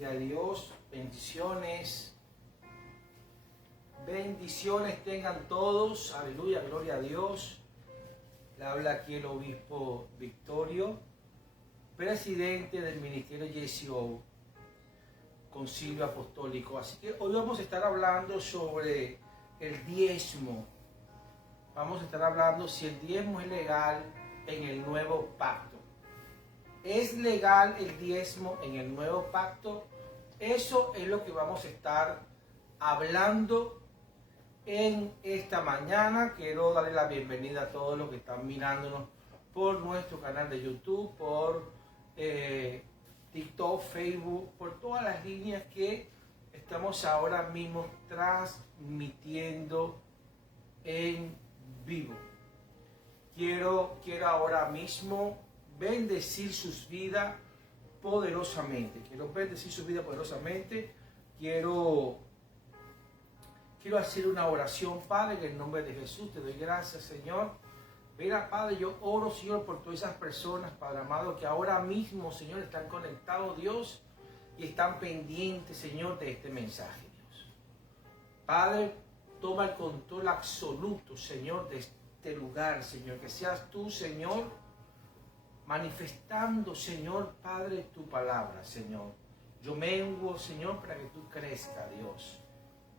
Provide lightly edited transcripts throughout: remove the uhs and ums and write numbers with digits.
Gloria a Dios, bendiciones. Bendiciones tengan todos, aleluya, gloria a Dios. Le habla aquí el obispo Victorio, presidente del ministerio JCO, Concilio Apostólico. Así que hoy vamos a estar hablando sobre el diezmo. Vamos a estar hablando si el diezmo es legal en el nuevo pacto. ¿Es legal el diezmo en el nuevo pacto? Eso es lo que vamos a estar hablando en esta mañana. Quiero darle la bienvenida a todos los que están mirándonos por nuestro canal de YouTube, por TikTok, Facebook, por todas las líneas que estamos ahora mismo transmitiendo en vivo. Quiero ahora mismo bendecir sus vidas poderosamente. Quiero bendecir sus vidas poderosamente. Quiero hacer una oración, Padre, en el nombre de Jesús. Te doy gracias, Señor. Mira, Padre, yo oro, Señor, por todas esas personas, Padre amado, que ahora mismo, Señor, están conectados, Dios, y están pendientes, Señor, de este mensaje, Dios. Padre, toma el control absoluto, Señor, de este lugar, Señor. Que seas tú, Señor, manifestando, Señor, Padre, tu palabra, Señor. Yo menguo, Señor, para que tú crezcas, Dios.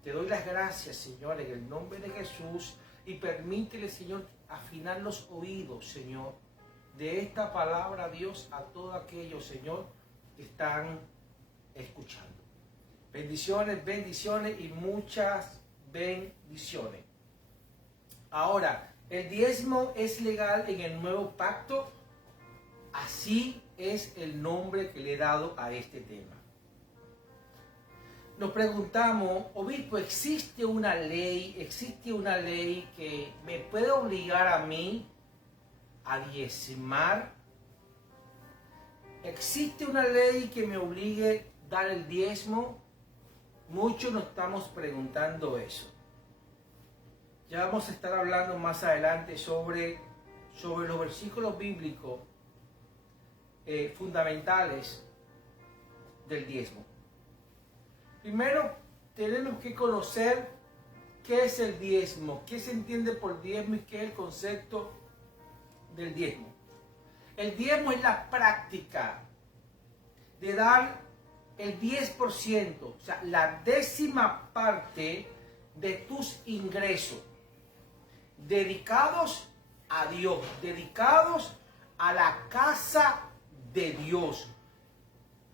Te doy las gracias, Señor, en el nombre de Jesús, y permítele, Señor, afinar los oídos, Señor, de esta palabra, Dios, a todos aquellos, Señor, que están escuchando. Bendiciones, bendiciones y muchas bendiciones. Ahora, ¿el diezmo es legal en el nuevo pacto? Así es el nombre que le he dado a este tema. Nos preguntamos, obispo, ¿existe una ley que me puede obligar a mí a diezmar? ¿Existe una ley que me obligue a dar el diezmo? Muchos nos estamos preguntando eso. Ya vamos a estar hablando más adelante sobre los versículos bíblicos fundamentales del diezmo. Primero tenemos que conocer qué es el diezmo, qué se entiende por diezmo y qué es el concepto del diezmo. El diezmo es la práctica de dar el 10%, o sea, la décima parte de tus ingresos, dedicados a Dios, dedicados a la casa de Dios.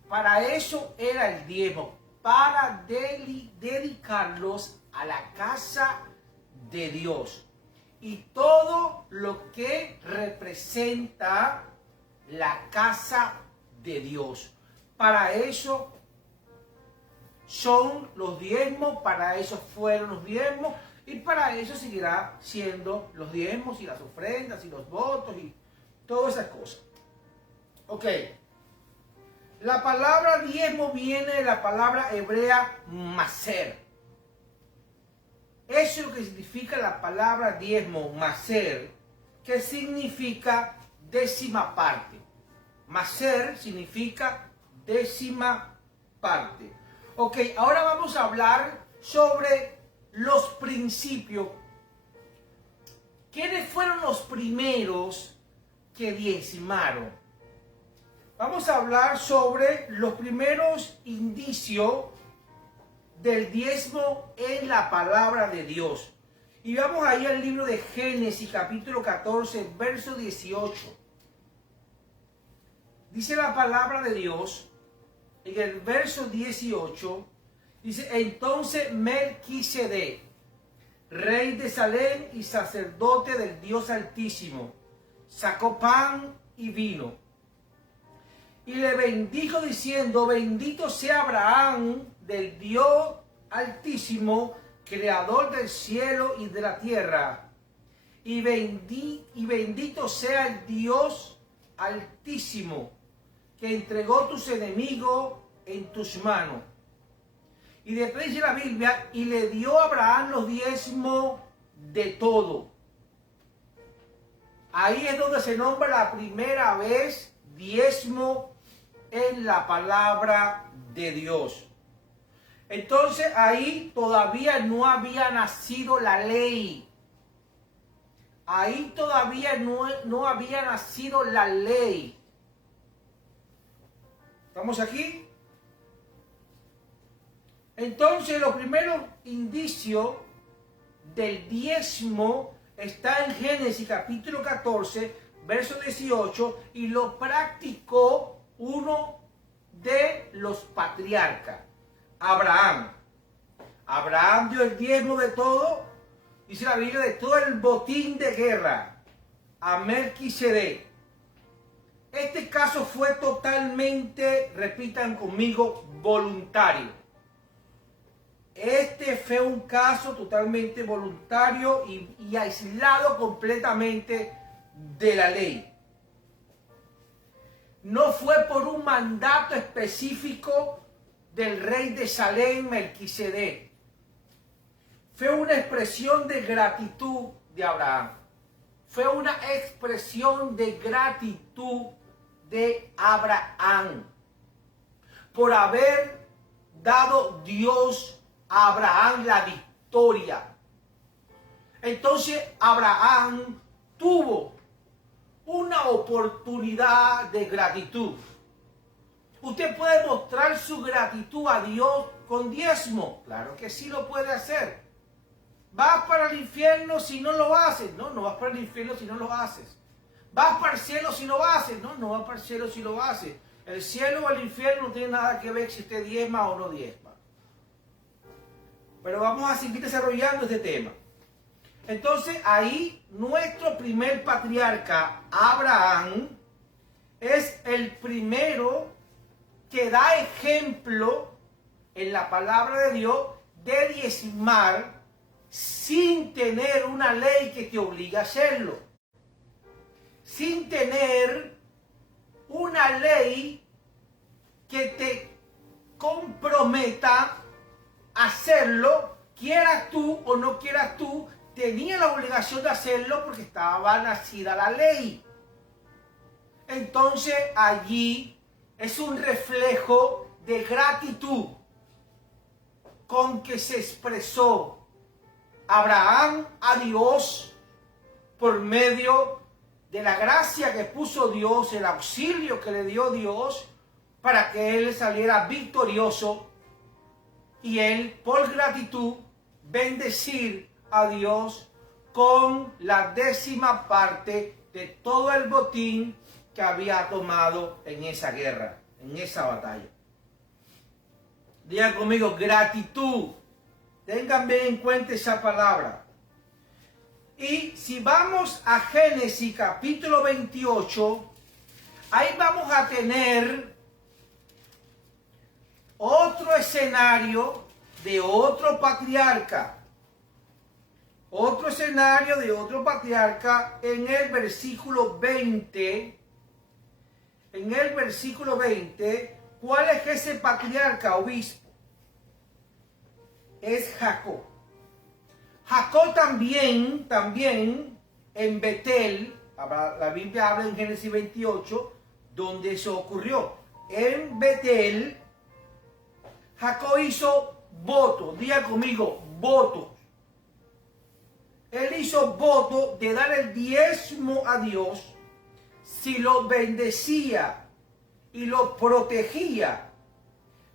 Para eso era el diezmo, para dedicarlos a la casa de Dios y todo lo que representa la casa de Dios. Para eso son los diezmos, para eso fueron los diezmos y para eso seguirá siendo los diezmos y las ofrendas y los votos y todas esas cosas. Ok. La palabra diezmo viene de la palabra hebrea maser. Eso es lo que significa la palabra diezmo, maser, que significa décima parte. Maser significa décima parte. Ok, ahora vamos a hablar sobre los principios. ¿Quiénes fueron los primeros que diezmaron? Vamos a hablar sobre los primeros indicios del diezmo en la palabra de Dios. Y vamos ahí al libro de Génesis, capítulo 14, verso 18. Dice la palabra de Dios, en el verso 18, dice, entonces Melquisedec, rey de Salem y sacerdote del Dios Altísimo, sacó pan y vino. Y le bendijo diciendo, bendito sea Abraham del Dios Altísimo, creador del cielo y de la tierra. Y bendito sea el Dios Altísimo, que entregó tus enemigos en tus manos. Y después dice la Biblia, y le dio a Abraham los diezmos de todo. Ahí es donde se nombra la primera vez diezmo en la palabra de Dios. Entonces ahí todavía no había nacido la ley. Ahí todavía no había nacido la ley. ¿Estamos aquí? Entonces los primeros indicios del diezmo está en Génesis capítulo 14, verso 18, y lo practicó uno de los patriarcas, Abraham. Abraham dio el diezmo de todo, dice la Biblia, de todo el botín de guerra a Melquisedec. Este caso fue totalmente, repitan conmigo, voluntario. Este fue un caso totalmente voluntario y aislado completamente de la ley. No fue por un mandato específico del rey de Salem, Melquisedec. Fue una expresión de gratitud de Abraham. Fue una expresión de gratitud de Abraham por haber dado Dios a Abraham la victoria. Entonces Abraham tuvo una oportunidad de gratitud. Usted puede mostrar su gratitud a Dios con diezmo. Claro que sí lo puede hacer. ¿Vas para el infierno si no lo haces? No, no vas para el infierno si no lo haces. ¿Vas para el cielo si lo haces? No, no vas para el cielo si lo haces. El cielo o el infierno no tiene nada que ver si usted diezma o no diezma. Pero vamos a seguir desarrollando este tema. Entonces ahí nuestro primer patriarca, Abraham, es el primero que da ejemplo en la palabra de Dios de diezmar sin tener una ley que te obligue a hacerlo. Sin tener una ley que te comprometa a hacerlo, quieras tú o no quieras tú, tenía la obligación de hacerlo porque estaba nacida la ley. Entonces allí es un reflejo de gratitud con que se expresó Abraham a Dios por medio de la gracia que puso Dios, el auxilio que le dio Dios para que él saliera victorioso y él por gratitud bendecir a Dios con la 10ª parte de todo el botín que había tomado en esa guerra, en esa batalla. Digan conmigo, gratitud. Tengan bien en cuenta esa palabra. Y si vamos a Génesis capítulo 28, ahí vamos a tener otro escenario de otro patriarca. Otro escenario de otro patriarca en el versículo 20. En el versículo 20, ¿cuál es ese patriarca, obispo? Es Jacob. Jacob también en Betel, la Biblia habla en Génesis 28, donde eso ocurrió. En Betel, Jacob hizo voto, diga conmigo, voto. Él hizo voto de dar el diezmo a Dios si lo bendecía y lo protegía.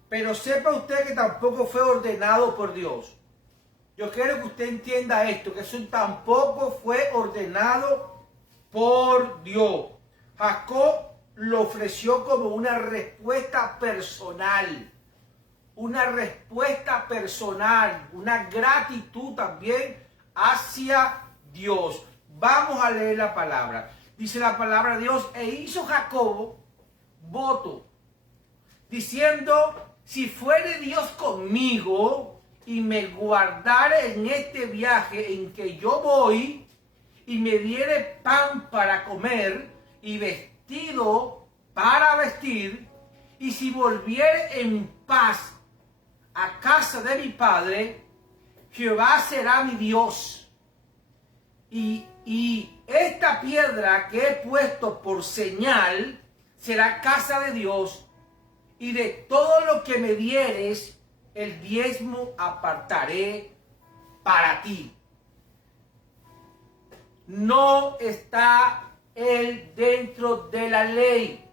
Pero sepa usted que tampoco fue ordenado por Dios. Yo quiero que usted entienda esto, que eso tampoco fue ordenado por Dios. Jacob lo ofreció como una respuesta personal. Una respuesta personal, una gratitud también hacia Dios. Vamos a leer la palabra. Dice la palabra de Dios, e hizo Jacob voto, diciendo, si fuere Dios conmigo y me guardare en este viaje en que yo voy, y me diere pan para comer y vestido para vestir, y si volviere en paz a casa de mi padre, Jehová será mi Dios. Y esta piedra que he puesto por señal será casa de Dios y de todo lo que me dieres, el diezmo apartaré para ti. No está él dentro de la ley,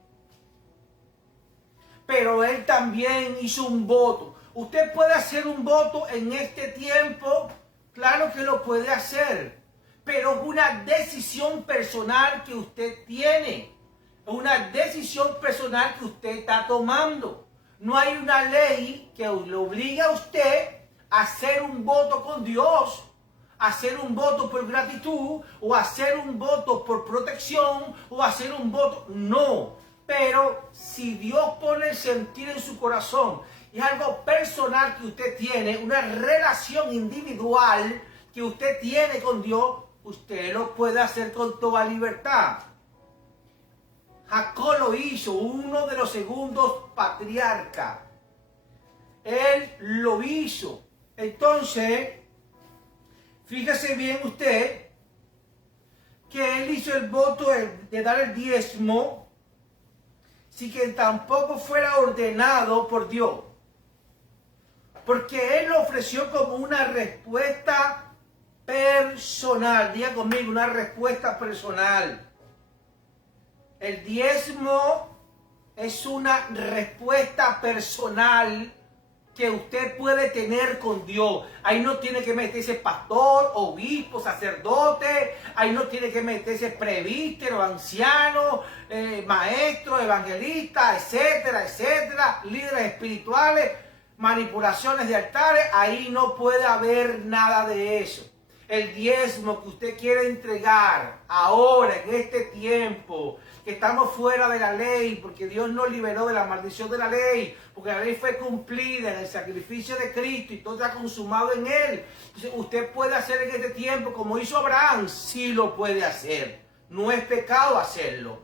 pero él también hizo un voto. ¿Usted puede hacer un voto en este tiempo? Claro que lo puede hacer, pero es una decisión personal que usted tiene. Es una decisión personal que usted está tomando. No hay una ley que lo obligue a usted a hacer un voto con Dios, a hacer un voto por gratitud, o a hacer un voto por protección, o a hacer un voto. No, pero si Dios pone el sentir en su corazón, y es algo personal que usted tiene, una relación individual que usted tiene con Dios, usted lo puede hacer con toda libertad. Jacob lo hizo, uno de los segundos patriarcas. Él lo hizo. Entonces, fíjese bien usted que él hizo el voto de dar el diezmo sin que tampoco fuera ordenado por Dios. Porque él lo ofreció como una respuesta personal. Diga conmigo, una respuesta personal. El diezmo es una respuesta personal que usted puede tener con Dios. Ahí no tiene que meterse pastor, obispo, sacerdote. Ahí no tiene que meterse presbítero, anciano, maestro, evangelista, etcétera, etcétera. Líderes espirituales, manipulaciones de altares. Ahí no puede haber nada de eso. El diezmo que usted quiere entregar ahora, en este tiempo, que estamos fuera de la ley, porque Dios nos liberó de la maldición de la ley, porque la ley fue cumplida en el sacrificio de Cristo y todo está consumado en Él. Entonces, usted puede hacer en este tiempo como hizo Abraham, sí lo puede hacer. No es pecado hacerlo.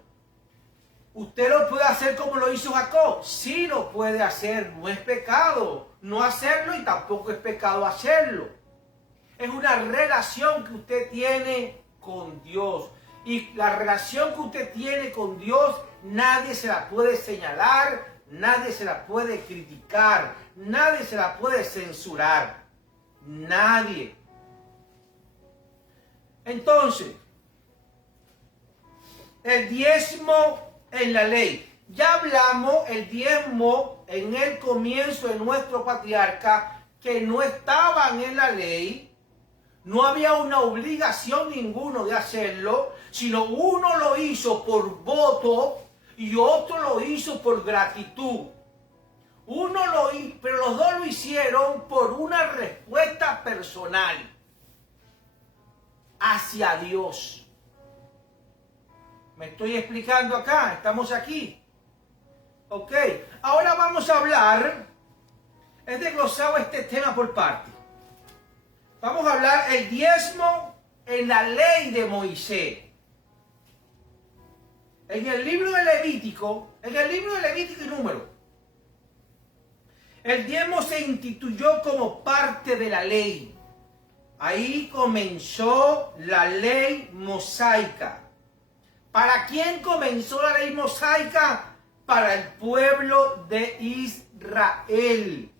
Usted lo puede hacer como lo hizo Jacob, sí lo puede hacer. No es pecado no hacerlo y tampoco es pecado hacerlo. Es una relación que usted tiene con Dios. Y la relación que usted tiene con Dios, nadie se la puede señalar, nadie se la puede criticar, nadie se la puede censurar. Nadie. Entonces, el diezmo en la ley. Ya hablamos el diezmo en el comienzo de nuestro patriarca, que no estaban en la ley. No había una obligación ninguno de hacerlo, sino uno lo hizo por voto y otro lo hizo por gratitud. Uno lo hizo, pero los dos lo hicieron por una respuesta personal hacia Dios. ¿Me estoy explicando acá? ¿Estamos aquí? Ok. Ahora vamos a hablar, he desglosado este tema por parte. Vamos a hablar el diezmo en la ley de Moisés. En el libro de Levítico, y Número, el diezmo se instituyó como parte de la ley. Ahí comenzó la ley mosaica. ¿Para quién comenzó la ley mosaica? Para el pueblo de Israel.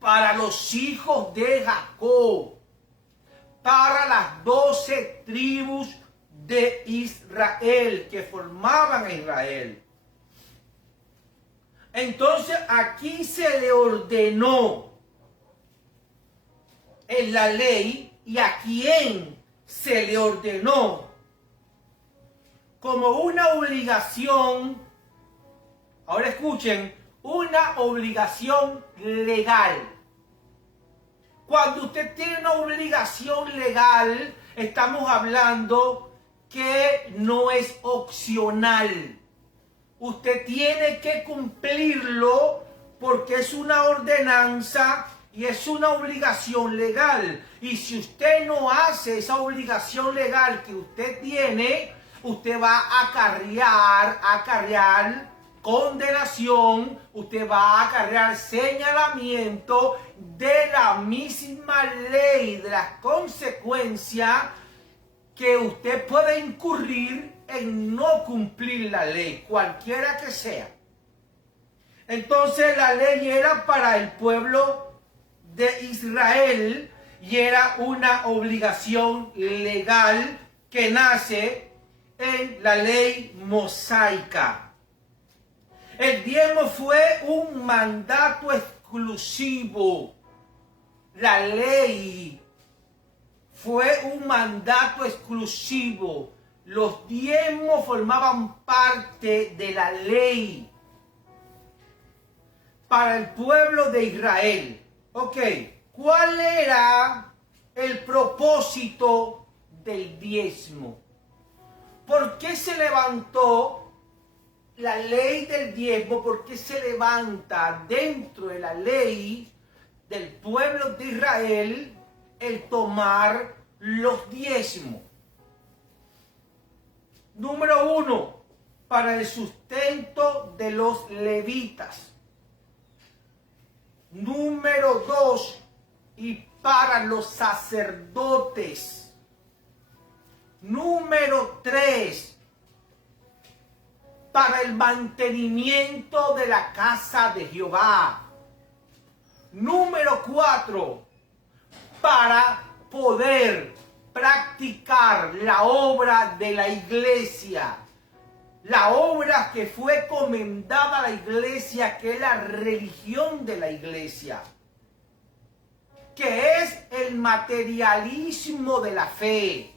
Para los hijos de Jacob, para las 12 tribus de Israel que formaban a Israel. Entonces aquí se le ordenó en la ley, y a quién se le ordenó como una obligación. Ahora escuchen, una obligación legal. Cuando usted tiene una obligación legal, estamos hablando que no es opcional. Usted tiene que cumplirlo porque es una ordenanza y es una obligación legal. Y si usted no hace esa obligación legal que usted tiene, usted va a acarrear condenación, usted va a acarrear señalamiento de la misma ley, de las consecuencias que usted puede incurrir en no cumplir la ley, cualquiera que sea. Entonces la ley era para el pueblo de Israel y era una obligación legal que nace en la ley mosaica. El diezmo fue un mandato exclusivo. La ley fue un mandato exclusivo. Los diezmos formaban parte de la ley para el pueblo de Israel. Ok, ¿cuál era el propósito del diezmo? ¿Por qué se levantó la ley del diezmo? ¿Por qué se levanta dentro de la ley del pueblo de Israel el tomar los diezmos? Número 1, para el sustento de los levitas. Número 2, y para los sacerdotes. Número 3, para el mantenimiento de la casa de Jehová. Número 4, para poder practicar la obra de la iglesia. La obra que fue encomendada a la iglesia, que es la religión de la iglesia, que es el materialismo de la fe.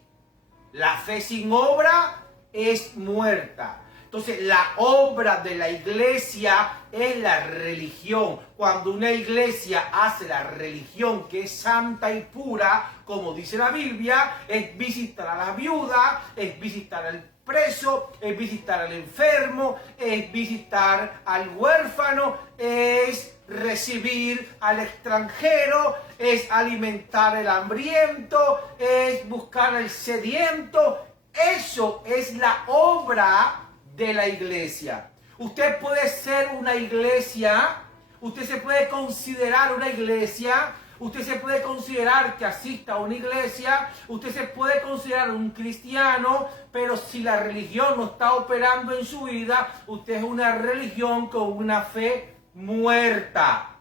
La fe sin obra es muerta. Entonces, la obra de la iglesia es la religión. Cuando una iglesia hace la religión que es santa y pura, como dice la Biblia, es visitar a la viuda, es visitar al preso, es visitar al enfermo, es visitar al huérfano, es recibir al extranjero, es alimentar al hambriento, es buscar al sediento. Eso es la obra de la iglesia. Usted puede ser una iglesia, usted se puede considerar una iglesia, usted se puede considerar que asista a una iglesia, usted se puede considerar un cristiano, pero si la religión no está operando en su vida, usted es una religión con una fe muerta.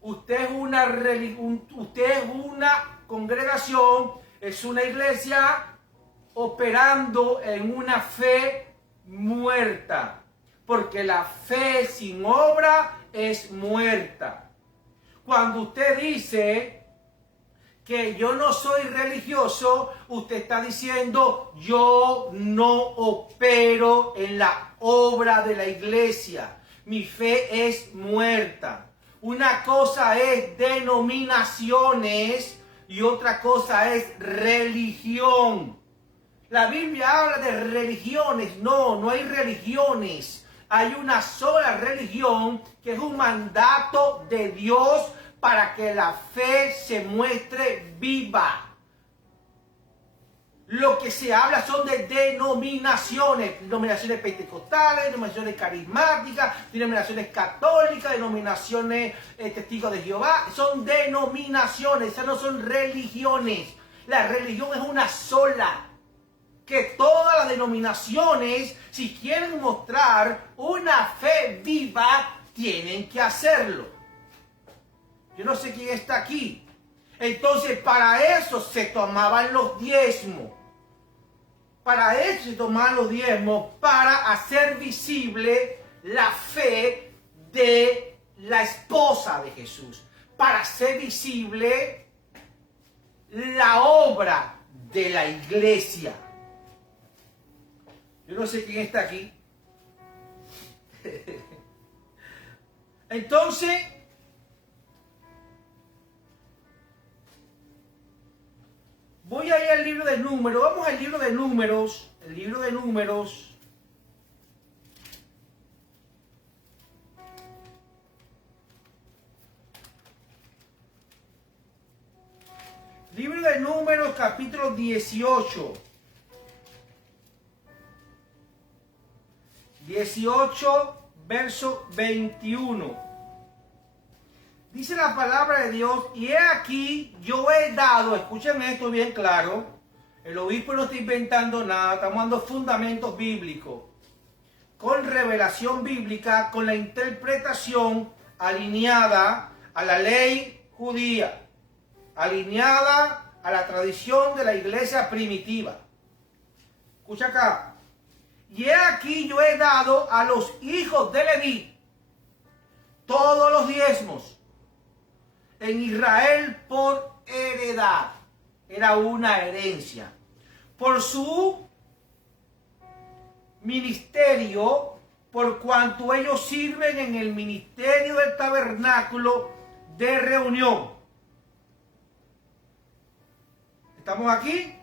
Usted es una congregación, es una iglesia operando en una fe muerta, porque la fe sin obra es muerta. Cuando usted dice que yo no soy religioso, usted está diciendo yo no opero en la obra de la iglesia. Mi fe es muerta. Una cosa es denominaciones y otra cosa es religión. La Biblia habla de religiones. No hay religiones. Hay una sola religión que es un mandato de Dios para que la fe se muestre viva. Lo que se habla son de denominaciones. Denominaciones pentecostales, denominaciones carismáticas, denominaciones católicas, denominaciones testigos de Jehová. Son denominaciones, esas no son religiones. La religión es una sola. Que todas las denominaciones, si quieren mostrar una fe viva, tienen que hacerlo. Yo no sé quién está aquí. Entonces, para eso se tomaban los diezmos. Para eso se tomaban los diezmos, para hacer visible la fe de la esposa de Jesús. Para hacer visible la obra de la iglesia. Yo no sé quién está aquí. Entonces, voy a ir al libro de Números. Vamos al libro de Números. El libro de Números. Libro de Números, capítulo 18. 18, verso 21. Dice la palabra de Dios, y he aquí, yo he dado, escuchen esto bien claro, el obispo no está inventando nada, estamos dando fundamentos bíblicos. con revelación bíblica, con la interpretación alineada a la ley judía, alineada a la tradición de la iglesia primitiva. Escucha acá. Y he aquí yo he dado a los hijos de Leví todos los diezmos en Israel por heredad. Era una herencia. Por su ministerio, por cuanto ellos sirven en el ministerio del tabernáculo de reunión. ¿Estamos aquí?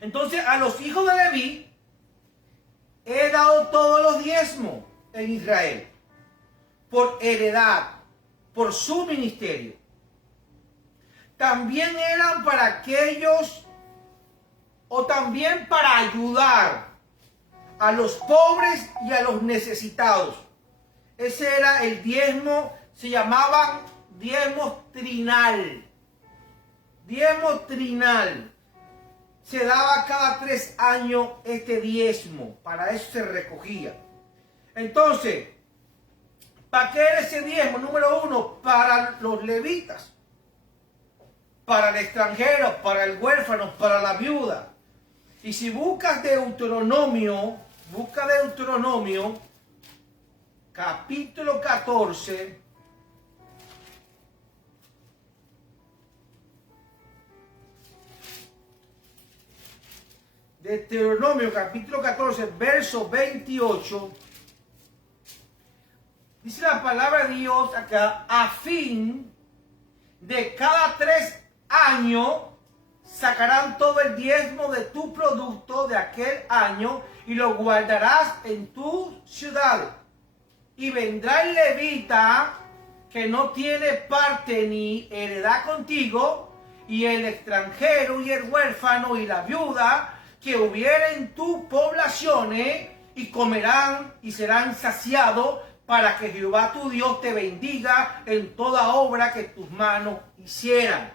Entonces a los hijos de Leví he dado todos los diezmos en Israel por heredad, por su ministerio. También eran para aquellos, o también para ayudar a los pobres y a los necesitados. Ese era el diezmo, se llamaban diezmo trinal. Diezmo trinal. Se daba cada 3 años este diezmo, para eso se recogía. Entonces, ¿para qué era ese diezmo? Número 1, para los levitas, para el extranjero, para el huérfano, para la viuda. Y si buscas Deuteronomio, capítulo 14, Deuteronomio capítulo 14, verso 28, dice la palabra de Dios acá, a fin de cada 3 años sacarán todo el diezmo de tu producto de aquel año y lo guardarás en tu ciudad. Y vendrá el levita que no tiene parte ni heredad contigo, y el extranjero y el huérfano y la viuda que hubiera en tus poblaciones, y comerán y serán saciados, para que Jehová tu Dios te bendiga en toda obra que tus manos hicieran.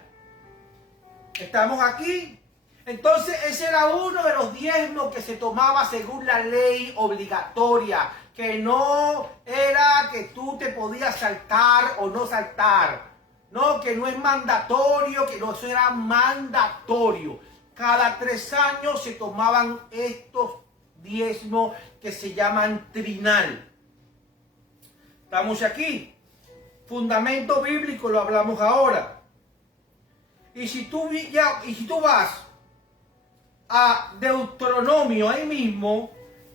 ¿Estamos aquí? Entonces ese era uno de los diezmos que se tomaba según la ley obligatoria, que no era que tú te podías saltar o no saltar. No, que no es mandatorio, que no, eso era mandatorio. Cada 3 años se tomaban estos diezmos que se llaman trinal. Estamos aquí. Fundamento bíblico lo hablamos ahora. Y si tú vas a Deuteronomio ahí mismo,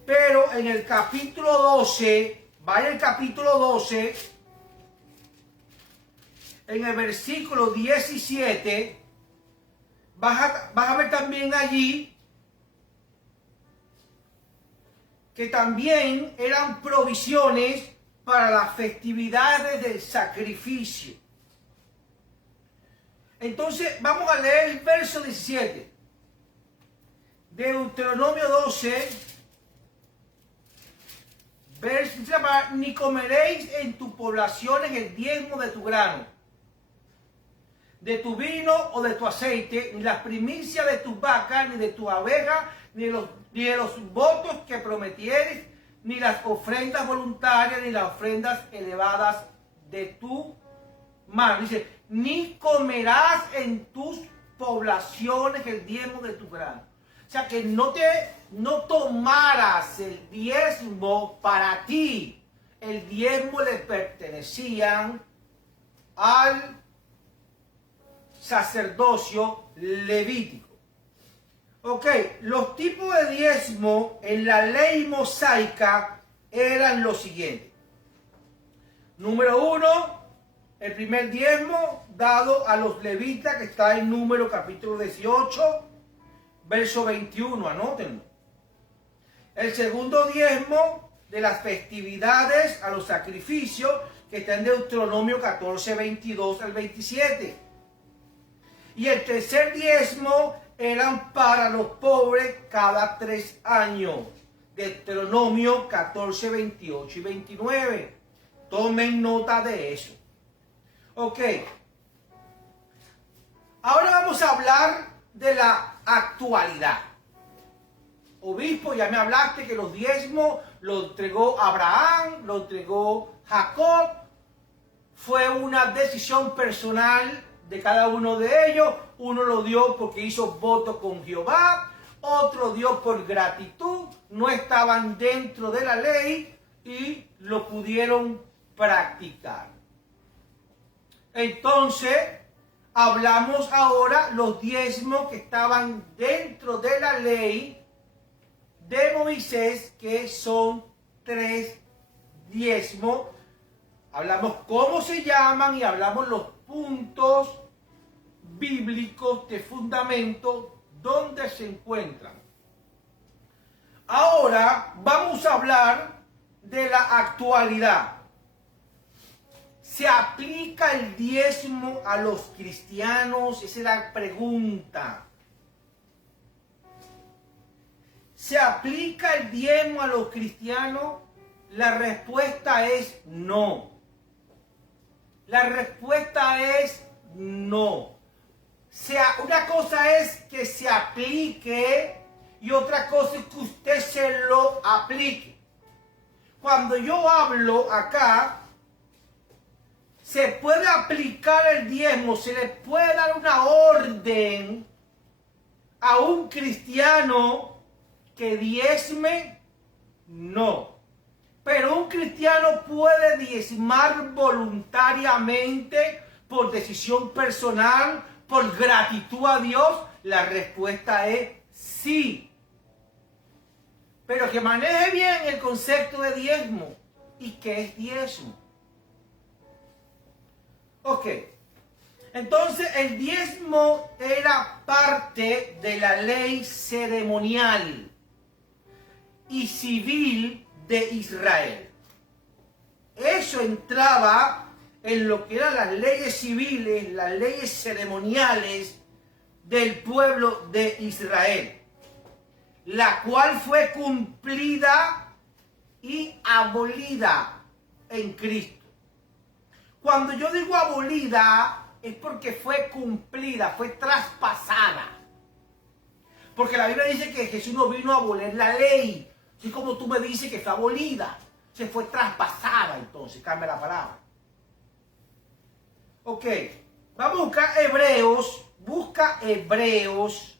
pero en el capítulo 12, vaya el capítulo 12, en el versículo 17, vas a ver también allí que también eran provisiones para las festividades del sacrificio. Entonces vamos a leer el verso 17. Deuteronomio 12, verso, ni comeréis en tus poblaciones el diezmo de tu grano, de tu vino o de tu aceite, ni las primicias de tus vacas, ni de tu abeja, ni de los votos que prometieres, ni las ofrendas voluntarias, ni las ofrendas elevadas de tu mano. Dice, ni comerás en tus poblaciones el diezmo de tu grano. O sea, que no tomaras el diezmo para ti. El diezmo le pertenecían al sacerdocio levítico. Ok, los tipos de diezmo en la ley mosaica eran los siguientes. Número 1, el primer diezmo dado a los levitas, que está en Número capítulo 18, verso 21, anótenlo. El segundo diezmo de las festividades a los sacrificios, que está en Deuteronomio 14, 22 al 27. Y el tercer diezmo eran para los pobres cada 3 años. Deuteronomio 14, 28 y 29. Tomen nota de eso. Ok. Ahora vamos a hablar de la actualidad. obispo, ya me hablaste que los diezmos lo entregó Abraham, lo entregó Jacob. Fue una decisión personal de cada uno de ellos. Uno lo dio porque hizo voto con Jehová, otro dio por gratitud, no estaban dentro de la ley y lo pudieron practicar. Entonces, hablamos ahora los diezmos que estaban dentro de la ley de Moisés, que son 3 diezmos. Hablamos cómo se llaman y hablamos los puntos bíblicos de fundamento donde se encuentran. Ahora vamos a hablar de la actualidad. ¿Se aplica el diezmo a los cristianos? Esa es la pregunta. ¿Se aplica el diezmo a los cristianos? La respuesta es no. La respuesta es no. Una cosa es que se aplique y otra cosa es que usted se lo aplique. Cuando yo hablo acá, se puede aplicar el diezmo, se le puede dar una orden a un cristiano que diezme, no. Pero un cristiano puede diezmar voluntariamente por decisión personal, por gratitud a Dios. La respuesta es sí. Pero que maneje bien el concepto de diezmo. ¿Y qué es diezmo? Ok. Entonces el diezmo era parte de la ley ceremonial y civil de Israel. Eso entraba en lo que eran las leyes civiles, las leyes ceremoniales del pueblo de Israel, la cual fue cumplida y abolida en Cristo. Cuando yo digo abolida, es porque fue cumplida, fue traspasada. Porque la Biblia dice que Jesús no vino a abolir la ley, así como tú me dices que fue abolida, se fue traspasada. Entonces cambia la palabra. Ok, vamos a buscar Hebreos, busca Hebreos.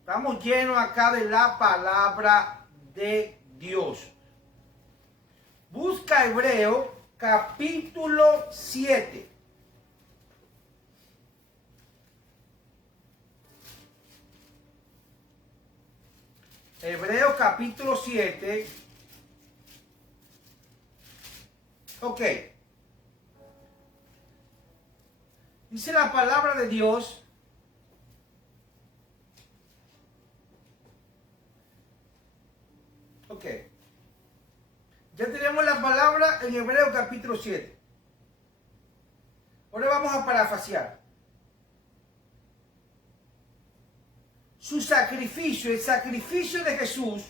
Estamos llenos acá de la palabra de Dios. Busca Hebreos capítulo 7. Hebreos capítulo 7. Ok. Dice la palabra de Dios. Ok. Ya tenemos la palabra en Hebreos capítulo 7. Ahora vamos a parafrasear. Su sacrificio, el sacrificio de Jesús,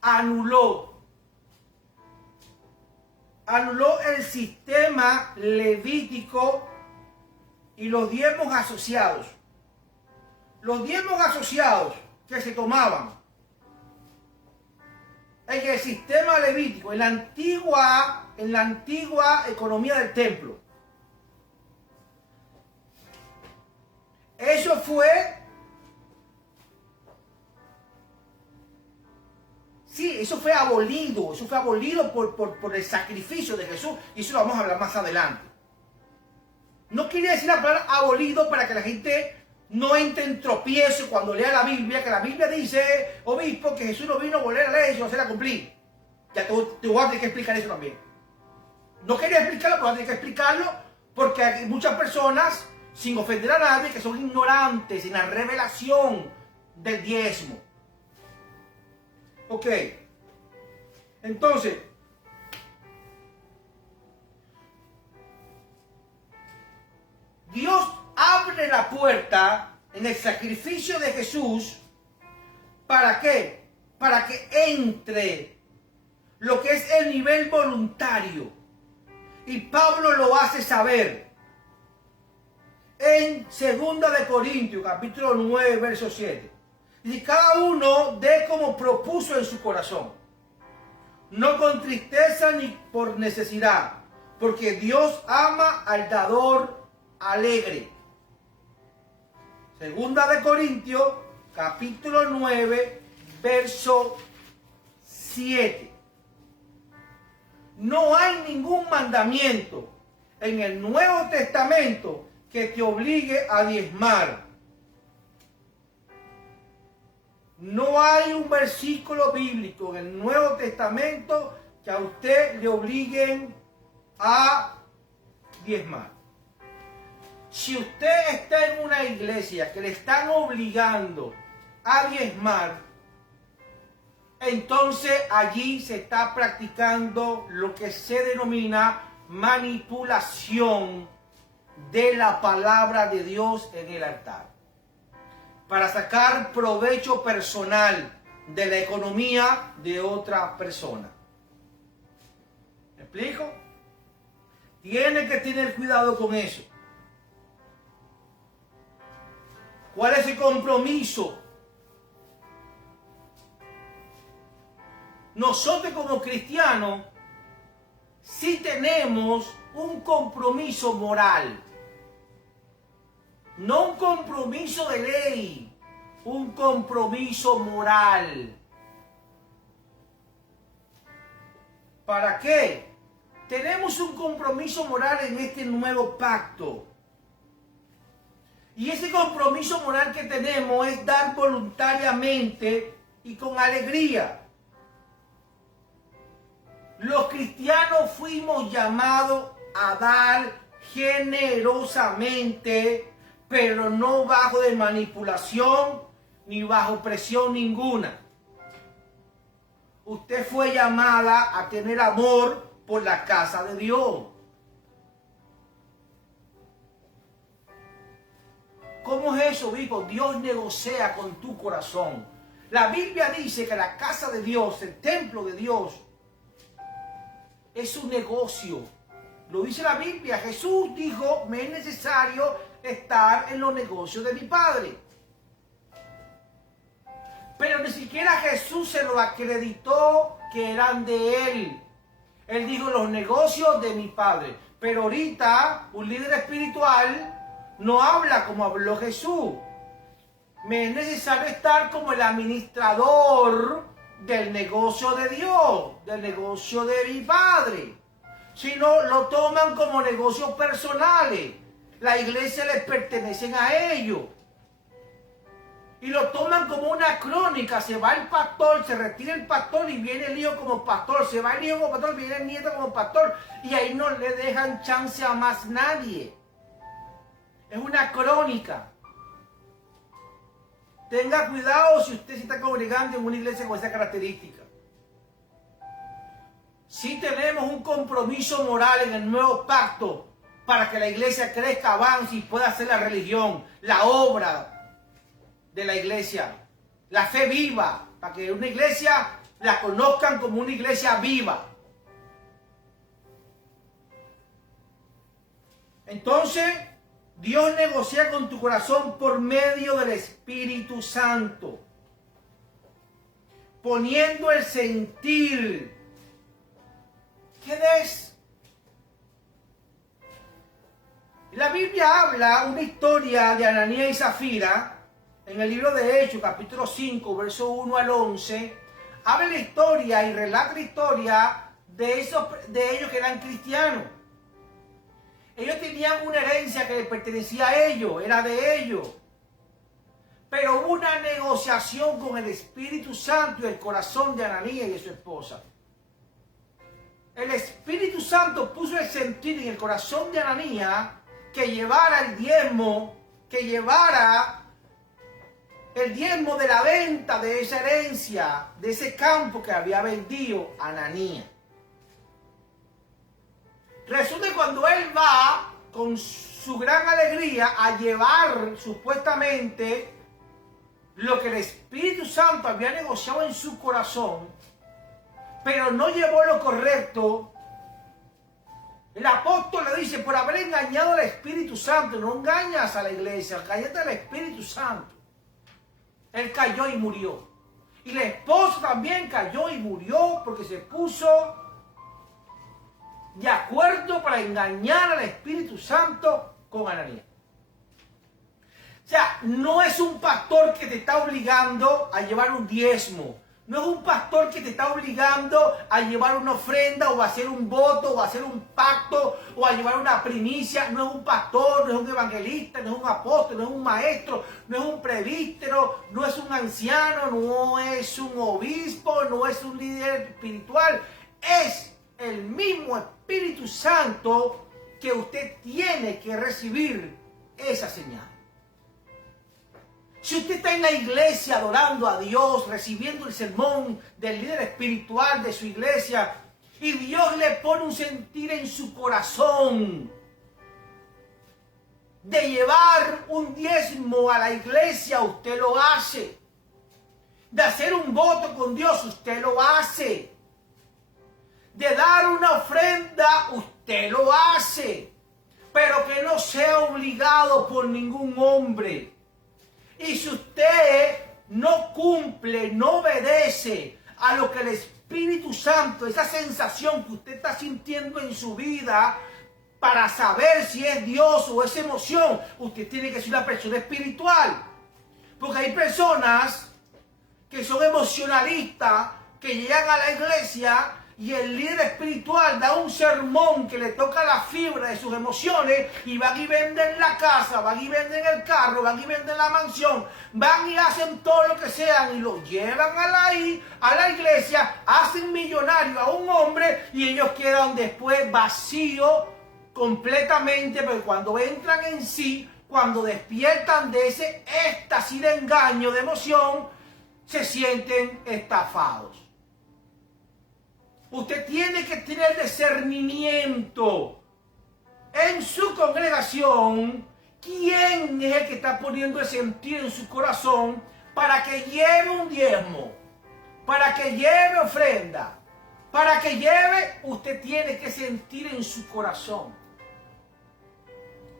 anuló el sistema levítico y los diezmos asociados. Los diezmos asociados que se tomaban en el sistema levítico, en la antigua economía del templo. Eso fue abolido por el sacrificio de Jesús, y eso lo vamos a hablar más adelante. No quiere decir la palabra abolido para que la gente no entre en tropiezo cuando lea la Biblia, que la Biblia dice, obispo, que Jesús no vino a abolir la ley, sino a hacerla cumplir. Ya te voy a tener que explicar eso también. No quería explicarlo, pero voy a tener que explicarlo porque hay muchas personas, sin ofender a nadie, que son ignorantes en la revelación del diezmo. Ok. Entonces, Dios abre la puerta en el sacrificio de Jesús. ¿Para qué? Para que entre lo que es el nivel voluntario. Y Pablo lo hace saber en 2 de Corintios, capítulo 9, verso 7. Y cada uno dé como propuso en su corazón, no con tristeza ni por necesidad, porque Dios ama al dador alegre. Segunda de Corintios, capítulo 9, verso 7. No hay ningún mandamiento en el Nuevo Testamento que te obligue a diezmar. No hay un versículo bíblico en el Nuevo Testamento que a usted le obliguen a diezmar. Si usted está en una iglesia que le están obligando a diezmar, entonces allí se está practicando lo que se denomina manipulación de la palabra de Dios en el altar, para sacar provecho personal de la economía de otra persona. ¿Me explico? Tiene que tener cuidado con eso. ¿Cuál es el compromiso? Nosotros como cristianos sí tenemos un compromiso moral. No un compromiso de ley, un compromiso moral. ¿Para qué? Tenemos un compromiso moral en este nuevo pacto. Y ese compromiso moral que tenemos es dar voluntariamente y con alegría. Los cristianos fuimos llamados a dar generosamente, pero no bajo de manipulación ni bajo presión ninguna. Usted fue llamada a tener amor por la casa de Dios. ¿Cómo es eso, hijo? Dios negocia con tu corazón. La Biblia dice que la casa de Dios, el templo de Dios, es un negocio. Lo dice la Biblia. Jesús dijo, me es necesario estar en los negocios de mi Padre. Pero ni siquiera Jesús se lo acreditó que eran de Él. Él dijo, los negocios de mi Padre. Pero ahorita, un líder espiritual no habla como habló Jesús. Me es necesario estar como el administrador del negocio de Dios, del negocio de mi Padre. Si no, lo toman como negocios personales. La iglesia les pertenecen a ellos. Y lo toman como una crónica. Se va el pastor, se retira el pastor y viene el hijo como pastor. Se va el hijo como pastor, viene el nieto como pastor. Y ahí no le dejan chance a más nadie. Es una crónica. Tenga cuidado si usted se está congregando en una iglesia con esa característica. Sí tenemos un compromiso moral en el nuevo pacto para que la iglesia crezca, avance y pueda hacer la religión, la obra de la iglesia, la fe viva, para que una iglesia la conozcan como una iglesia viva. Entonces, Dios negocia con tu corazón por medio del Espíritu Santo, poniendo el sentir. ¿Qué des? La Biblia habla una historia de Ananías y Zafira en el libro de Hechos, capítulo 5, verso 1 al 11. Habla la historia y relata la historia de ellos que eran cristianos. Ellos tenían una herencia que les pertenecía a ellos, era de ellos. Pero hubo una negociación con el Espíritu Santo y el corazón de Ananías y de su esposa. El Espíritu Santo puso el sentir en el corazón de Ananías que llevara el diezmo, que llevara el diezmo de la venta de esa herencia, de ese campo que había vendido Ananías. Resulta que cuando él va con su gran alegría a llevar supuestamente lo que el Espíritu Santo había negociado en su corazón, pero no llevó lo correcto, el apóstol le dice, por haber engañado al Espíritu Santo, no engañas a la iglesia, cállate al Espíritu Santo. Él cayó y murió. Y la esposa también cayó y murió porque se puso de acuerdo para engañar al Espíritu Santo con Ananías. O sea, no es un pastor que te está obligando a llevar un diezmo. No es un pastor que te está obligando a llevar una ofrenda o a hacer un voto o a hacer un pacto o a llevar una primicia. No es un pastor, no es un evangelista, no es un apóstol, no es un maestro, no es un presbítero, no es un anciano, no es un obispo, no es un líder espiritual. Es el mismo Espíritu Santo que usted tiene que recibir esa señal. Si usted está en la iglesia adorando a Dios, recibiendo el sermón del líder espiritual de su iglesia, y Dios le pone un sentir en su corazón de llevar un diezmo a la iglesia, usted lo hace. De hacer un voto con Dios, usted lo hace. De dar una ofrenda, usted lo hace. Pero que no sea obligado por ningún hombre. Y si usted no cumple, no obedece a lo que el Espíritu Santo, esa sensación que usted está sintiendo en su vida, para saber si es Dios o es emoción, usted tiene que ser una persona espiritual. Porque hay personas que son emocionalistas, que llegan a la iglesia y el líder espiritual da un sermón que le toca la fibra de sus emociones y van y venden la casa, van y venden el carro, van y venden la mansión, van y hacen todo lo que sean y lo llevan a la iglesia, hacen millonario a un hombre y ellos quedan después vacíos completamente, porque cuando entran en sí, cuando despiertan de ese éxtasis de engaño, de emoción, se sienten estafados. Usted tiene que tener discernimiento en su congregación. ¿Quién es el que está poniendo el sentir en su corazón para que lleve un diezmo? Para que lleve ofrenda. Para que lleve, usted tiene que sentir en su corazón.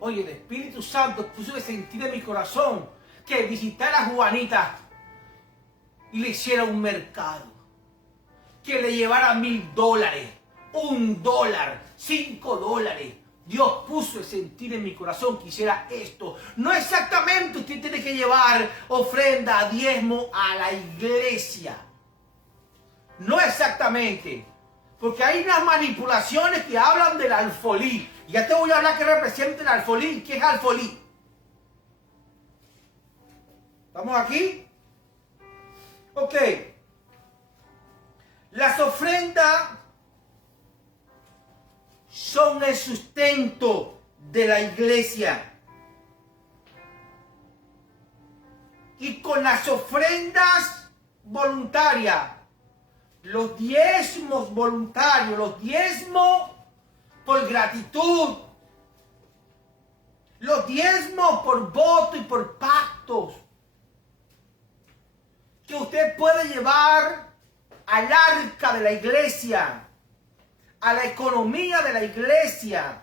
Oye, el Espíritu Santo puso de sentir en mi corazón que visitara a Juanita y le hiciera un mercado. Que le llevara $1000, $1, $5. Dios puso el sentir en mi corazón que hiciera esto. No exactamente usted tiene que llevar ofrenda, diezmo a la iglesia. No exactamente. Porque hay unas manipulaciones que hablan del alfolí. Ya te voy a hablar que representa el alfolí. ¿Qué es alfolí? ¿Estamos aquí? Ok. Las ofrendas son el sustento de la iglesia. Y con las ofrendas voluntarias, los diezmos voluntarios, los diezmos por gratitud, los diezmos por voto y por pactos, que usted puede llevar al arca de la iglesia, a la economía de la iglesia,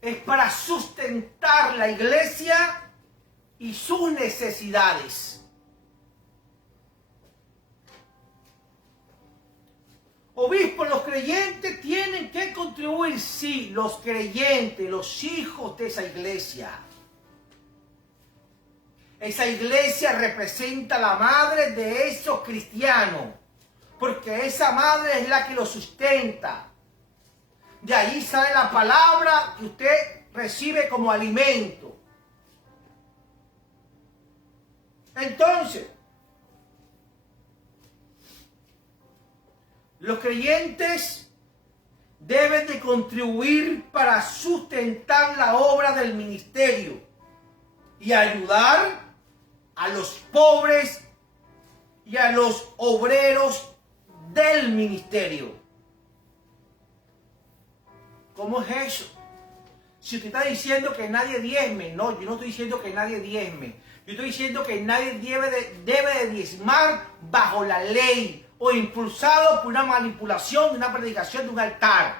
es para sustentar la iglesia y sus necesidades. Obispo, los creyentes tienen que contribuir, sí, los creyentes, los hijos de esa iglesia. Esa iglesia representa la madre de esos cristianos, porque esa madre es la que los sustenta. De ahí sale la palabra que usted recibe como alimento. Entonces, los creyentes deben de contribuir para sustentar la obra del ministerio y ayudar a los pobres y a los obreros del ministerio. ¿Cómo es eso? Si usted está diciendo que nadie diezme, no, yo no estoy diciendo que nadie diezme. Yo estoy diciendo que nadie debe de diezmar bajo la ley o impulsado por una manipulación de una predicación de un altar.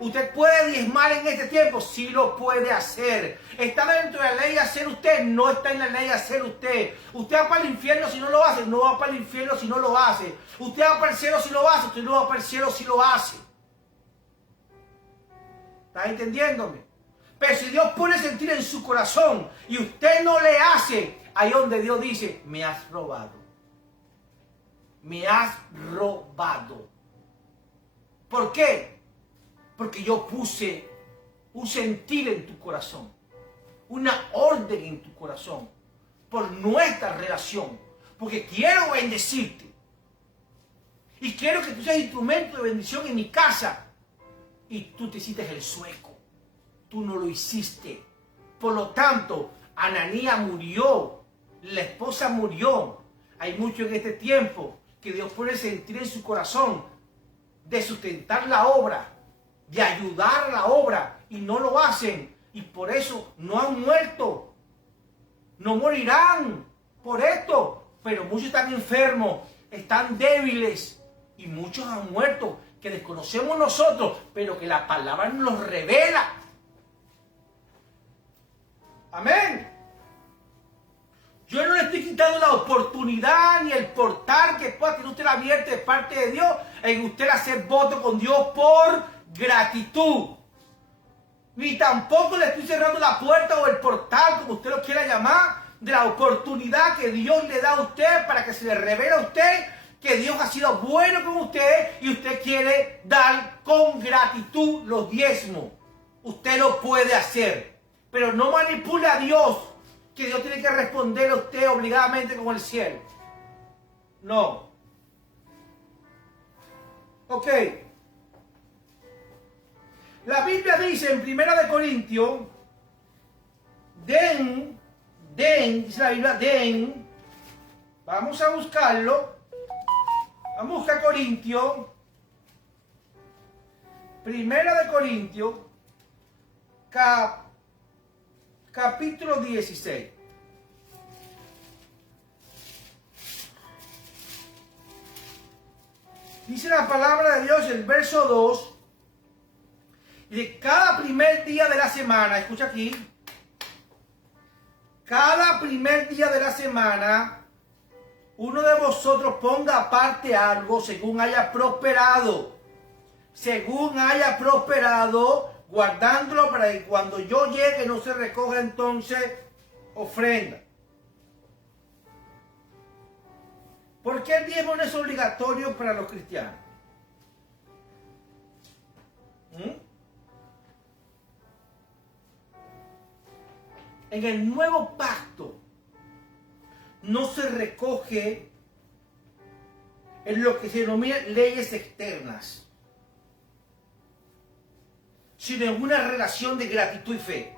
¿Usted puede diezmar en este tiempo? Sí lo puede hacer. ¿Está dentro de la ley hacer usted? No está en la ley hacer usted. ¿Usted va para el infierno si no lo hace? No va para el infierno si no lo hace. ¿Usted va para el cielo si lo hace? Usted no va para el cielo si lo hace. ¿Está entendiéndome? Pero si Dios pone sentir en su corazón y usted no le hace, ahí donde Dios dice, me has robado. Me has robado. ¿Por qué? Porque yo puse un sentir en tu corazón, una orden en tu corazón, por nuestra relación, porque quiero bendecirte. Y quiero que tú seas instrumento de bendición en mi casa. Y tú te hiciste el sueco. Tú no lo hiciste. Por lo tanto, Ananías murió, la esposa murió. Hay mucho en este tiempo que Dios pone sentir en su corazón de sustentar la obra, de ayudar a la obra, y no lo hacen, y por eso no han muerto, no morirán por esto, pero muchos están enfermos, están débiles, y muchos han muerto, que desconocemos nosotros, pero que la palabra nos revela. Amén. Yo no le estoy quitando la oportunidad ni el portal que pueda tener usted abierto de parte de Dios en usted hacer voto con Dios por gratitud. Ni tampoco le estoy cerrando la puerta o el portal, como usted lo quiera llamar, de la oportunidad que Dios le da a usted para que se le revele a usted que Dios ha sido bueno con usted y usted quiere dar con gratitud los diezmos. Usted lo puede hacer, pero no manipule a Dios, que Dios tiene que responder a usted obligadamente como el cielo. No. Ok. La Biblia dice en 1 Corintios, dice la Biblia, vamos a buscarlo, vamos a buscar Corintios, 1 Corintios, capítulo 16. Dice la palabra de Dios, el verso 2, de cada primer día de la semana, escucha aquí, cada primer día de la semana, uno de vosotros ponga aparte algo según haya prosperado, guardándolo para que cuando yo llegue no se recoja entonces ofrenda. ¿Por qué el diezmo no es obligatorio para los cristianos? En el nuevo pacto no se recoge en lo que se denomina leyes externas, sino en una relación de gratitud y fe.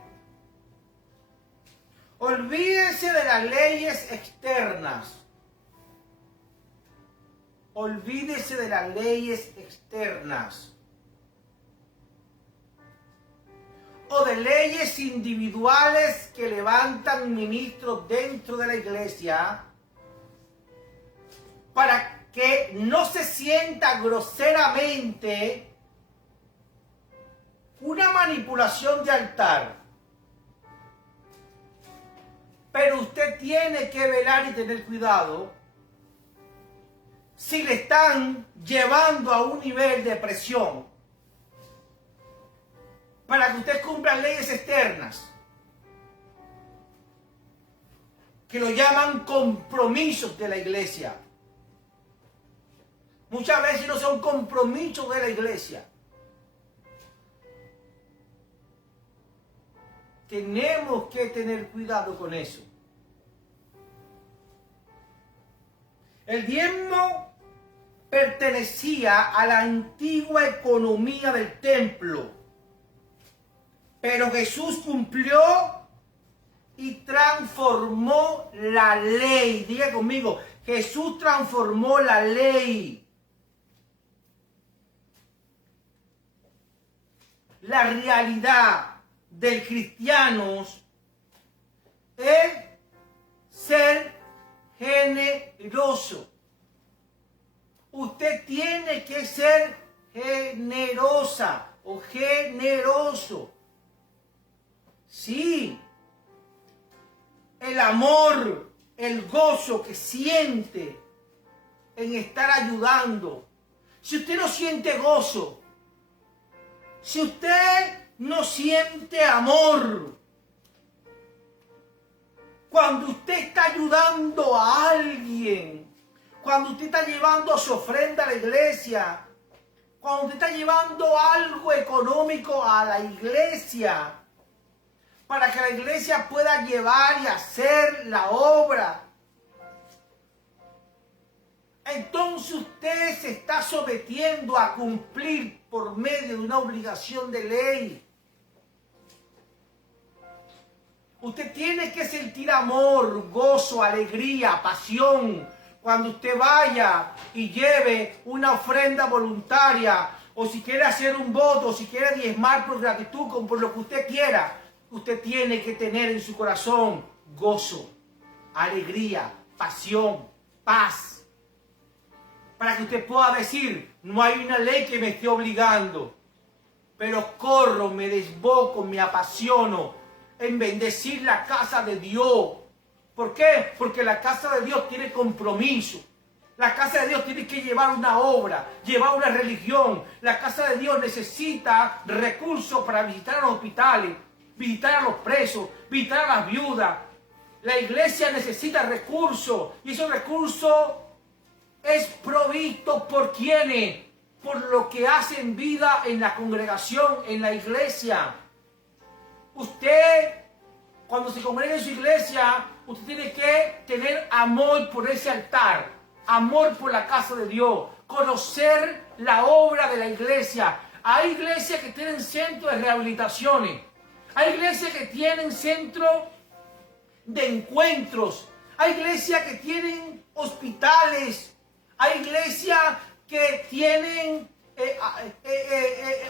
Olvídense de las leyes externas. Olvídese de las leyes externas. O de leyes individuales que levantan ministros dentro de la iglesia para que no se sienta groseramente una manipulación de altar. Pero usted tiene que velar y tener cuidado si le están llevando a un nivel de presión para que usted cumpla leyes externas, que lo llaman compromisos de la iglesia. Muchas veces no son compromisos de la iglesia. Tenemos que tener cuidado con eso. El diezmo pertenecía a la antigua economía del templo, pero Jesús cumplió y transformó la ley. Diga conmigo, Jesús transformó la ley. La realidad del cristiano es ser generoso. Usted tiene que ser generosa. o generoso. Sí, el amor, el gozo que siente en estar ayudando. Si usted no siente gozo, si usted no siente amor, cuando usted está ayudando a alguien, cuando usted está llevando su ofrenda a la iglesia, cuando usted está llevando algo económico a la iglesia, para que la iglesia pueda llevar y hacer la obra, entonces usted se está sometiendo a cumplir por medio de una obligación de ley. Usted tiene que sentir amor, gozo, alegría, pasión cuando usted vaya y lleve una ofrenda voluntaria, o si quiere hacer un voto, o si quiere diezmar por gratitud, por lo que usted quiera. Usted tiene que tener en su corazón gozo, alegría, pasión, paz, para que usted pueda decir: no hay una ley que me esté obligando, pero corro, me desboco, me apasiono en bendecir la casa de Dios. ¿Por qué? Porque la casa de Dios tiene compromiso. La casa de Dios tiene que llevar una obra, llevar una religión. La casa de Dios necesita recursos para visitar a los hospitales, visitar a los presos, visitar a las viudas. La iglesia necesita recursos, y esos recursos es provisto por quienes, por lo que hacen vida en la congregación, en la iglesia. Usted, cuando se congrega en su iglesia, usted tiene que tener amor por ese altar, amor por la casa de Dios, conocer la obra de la iglesia. Hay iglesias que tienen centros de rehabilitaciones, hay iglesias que tienen centros de encuentros, hay iglesias que tienen hospitales, hay iglesias que tienen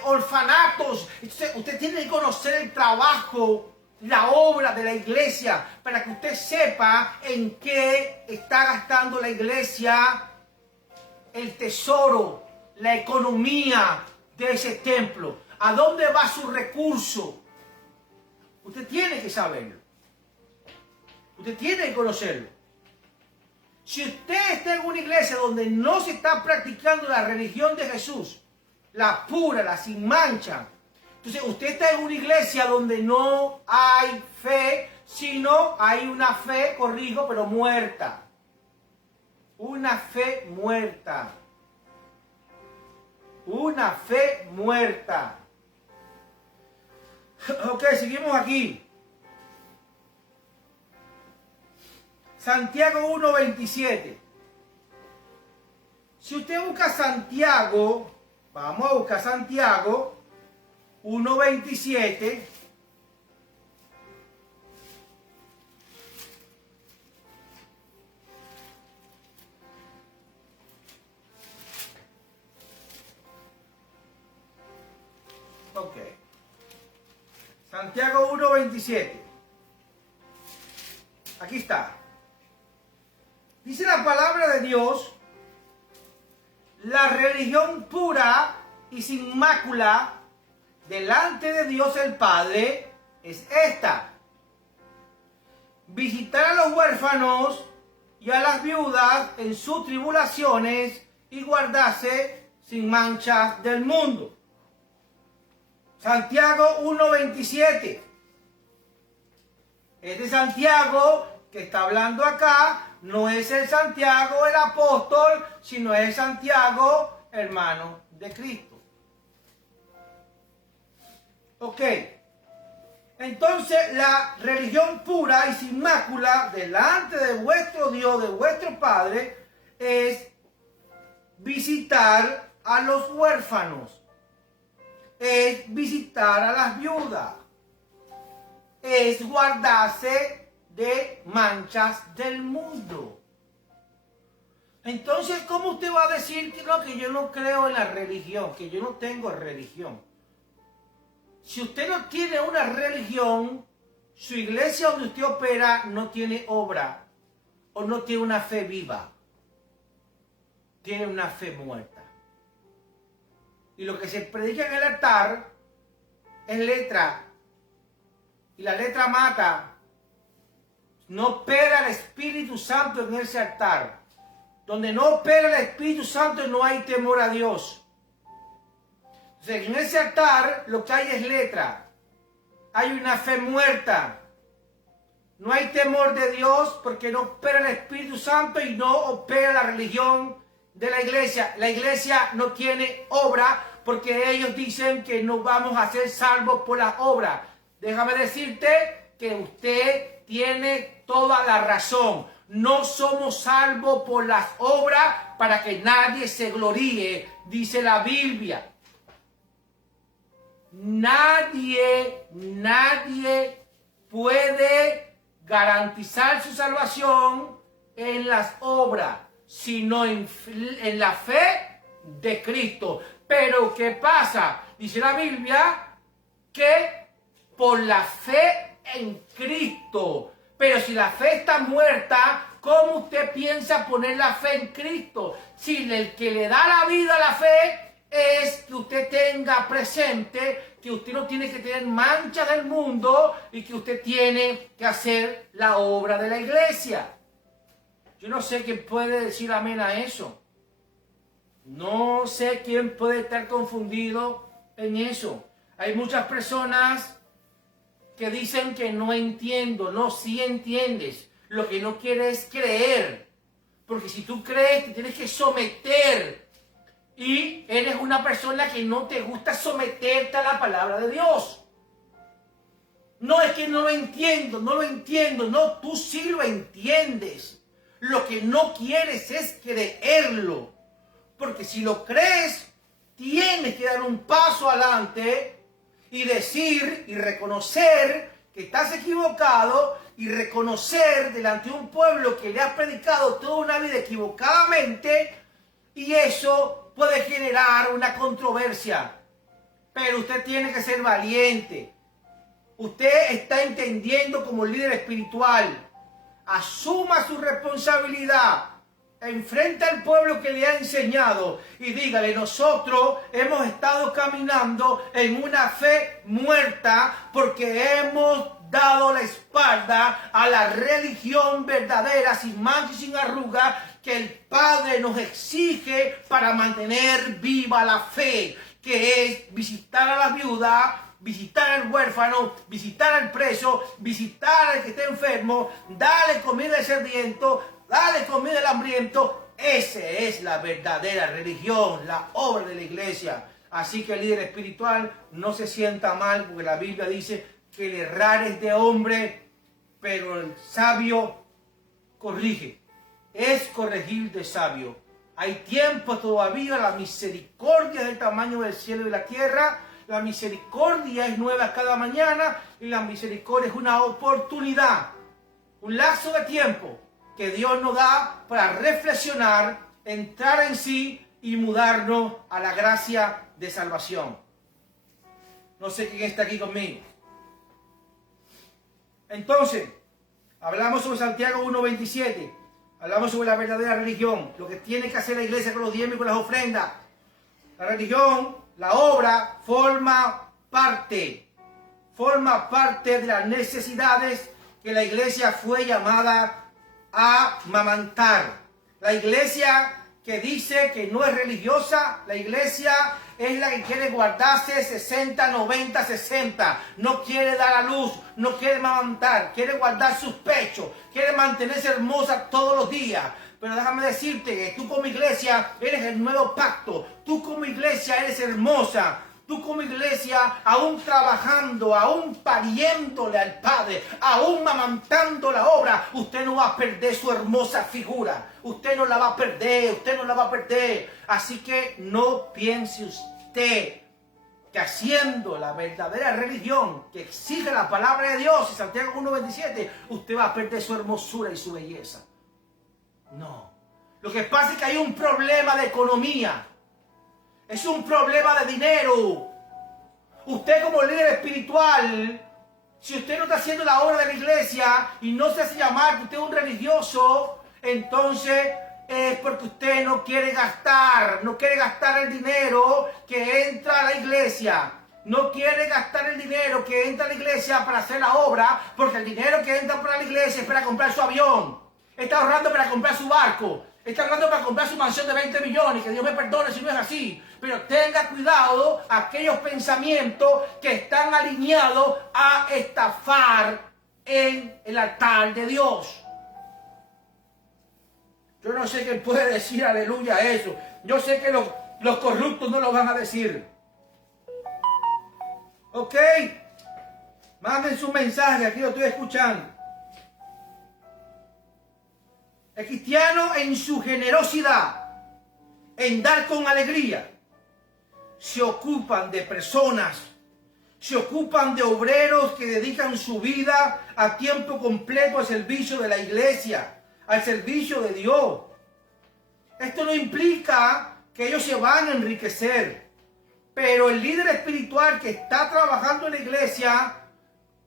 orfanatos. Usted tiene que conocer el trabajo, la obra de la iglesia, para que usted sepa en qué está gastando la iglesia el tesoro, la economía de ese templo. ¿A dónde va su recurso? Usted tiene que saberlo. Usted tiene que conocerlo. Si usted está en una iglesia donde no se está practicando la religión de Jesús, la pura, la sin mancha, entonces usted está en una iglesia donde no hay fe, sino hay una fe, corrijo, pero muerta. Una fe muerta. Una fe muerta. Ok, seguimos aquí. Santiago 1:27. Si usted busca Santiago, vamos a buscar Santiago 1:27. Ok. Santiago 1:27. Aquí está. Dice la palabra de Dios: la religión pura y sin mácula delante de Dios el Padre es esta: visitar a los huérfanos y a las viudas en sus tribulaciones y guardarse sin manchas del mundo. Santiago 1:27. Este Santiago que está hablando acá no es el Santiago el apóstol, sino es Santiago, hermano de Cristo. Ok. Entonces, la religión pura y sin mácula delante de vuestro Dios, de vuestro Padre, es visitar a los huérfanos, es visitar a las viudas, es guardarse de manchas del mundo. Entonces, ¿cómo usted va a decir que no, que yo no creo en la religión, que yo no tengo religión? Si usted no tiene una religión, su iglesia donde usted opera no tiene obra o no tiene una fe viva, tiene una fe muerta. Y lo que se predica en el altar es letra. Y la letra mata. No opera el Espíritu Santo en ese altar. Donde no opera el Espíritu Santo no hay temor a Dios. Entonces, en ese altar lo que hay es letra. Hay una fe muerta. No hay temor de Dios porque no opera el Espíritu Santo y no opera la religión de la iglesia. La iglesia no tiene obra porque ellos dicen que no vamos a ser salvos por la obra. Déjame decirte que usted tiene toda la razón. No somos salvos por las obras para que nadie se gloríe, dice la Biblia. Nadie puede garantizar su salvación en las obras, sino en la fe de Cristo. Pero ¿qué pasa? Dice la Biblia que por la fe en Cristo. Pero si la fe está muerta, ¿cómo usted piensa poner la fe en Cristo? Si el que le da la vida a la fe es que usted tenga presente que usted no tiene que tener mancha del mundo y que usted tiene que hacer la obra de la iglesia. Yo no sé quién puede decir amén a eso. No sé quién puede estar confundido en eso. Hay muchas personas que dicen que no entiendo. No, sí entiendes. Lo que no quieres es creer. Porque si tú crees, te tienes que someter. Y eres una persona que no te gusta someterte a la palabra de Dios. No es que no lo entiendo, no, tú sí lo entiendes. Lo que no quieres es creerlo. Porque si lo crees, tienes que dar un paso adelante y decir y reconocer que estás equivocado y reconocer delante de un pueblo que le has predicado toda una vida equivocadamente, y eso puede generar una controversia. Pero usted tiene que ser valiente. Usted está entendiendo como líder espiritual. Asuma su responsabilidad. Enfrenta al pueblo que le ha enseñado y dígale: nosotros hemos estado caminando en una fe muerta porque hemos dado la espalda a la religión verdadera, sin mancha y sin arruga, que el Padre nos exige para mantener viva la fe, que es visitar a la viuda, visitar al huérfano, visitar al preso, visitar al que esté enfermo, darle comida al sediento, darle comida al hambriento. Esa es la verdadera religión, la obra de la iglesia. Así que el líder espiritual no se sienta mal, porque la Biblia dice que el errar es de hombre, pero el sabio corrige. Es corregir de sabio. Hay tiempo todavía, la misericordia es del tamaño del cielo y la tierra. La misericordia es nueva cada mañana y la misericordia es una oportunidad, un lapso de tiempo que Dios nos da para reflexionar, entrar en sí y mudarnos a la gracia de salvación. No sé quién está aquí conmigo. Entonces, hablamos sobre Santiago 1:27. Hablamos sobre la verdadera religión, lo que tiene que hacer la iglesia con los diezmos y con las ofrendas. La religión, la obra, forma parte de las necesidades que la iglesia fue llamada a amamantar. La iglesia que dice que no es religiosa, la iglesia es la que quiere guardarse 60, 90, 60. No quiere dar a luz, no quiere amamantar, quiere guardar sus pechos, quiere mantenerse hermosa todos los días. Pero déjame decirte que tú como iglesia eres el nuevo pacto. Tú como iglesia eres hermosa. Tú como iglesia, aún trabajando, aún pariéndole al Padre, aún amamantando la obra, usted no va a perder su hermosa figura. Usted no la va a perder, usted no la va a perder. Así que no piense usted que haciendo la verdadera religión que exige la palabra de Dios, en Santiago 1:27, usted va a perder su hermosura y su belleza. No. Lo que pasa es que hay un problema de economía. Es un problema de dinero. Usted como líder espiritual, si usted no está haciendo la obra de la iglesia y no se hace llamar que usted es un religioso, entonces es porque usted no quiere gastar el dinero que entra a la iglesia. No quiere gastar el dinero que entra a la iglesia para hacer la obra, porque el dinero que entra para la iglesia es para comprar su avión. Está ahorrando para comprar su barco. Está ahorrando para comprar su mansión de 20 millones. Que Dios me perdone si no es así. Pero tenga cuidado aquellos pensamientos que están alineados a estafar en el altar de Dios. Yo no sé quién puede decir aleluya a eso. Yo sé que los corruptos no lo van a decir. Ok. Manden su mensaje, aquí lo estoy escuchando. El cristiano en su generosidad, en dar con alegría, se ocupan de personas, se ocupan de obreros que dedican su vida a tiempo completo al servicio de la iglesia, al servicio de Dios. Esto no implica que ellos se van a enriquecer, pero el líder espiritual que está trabajando en la iglesia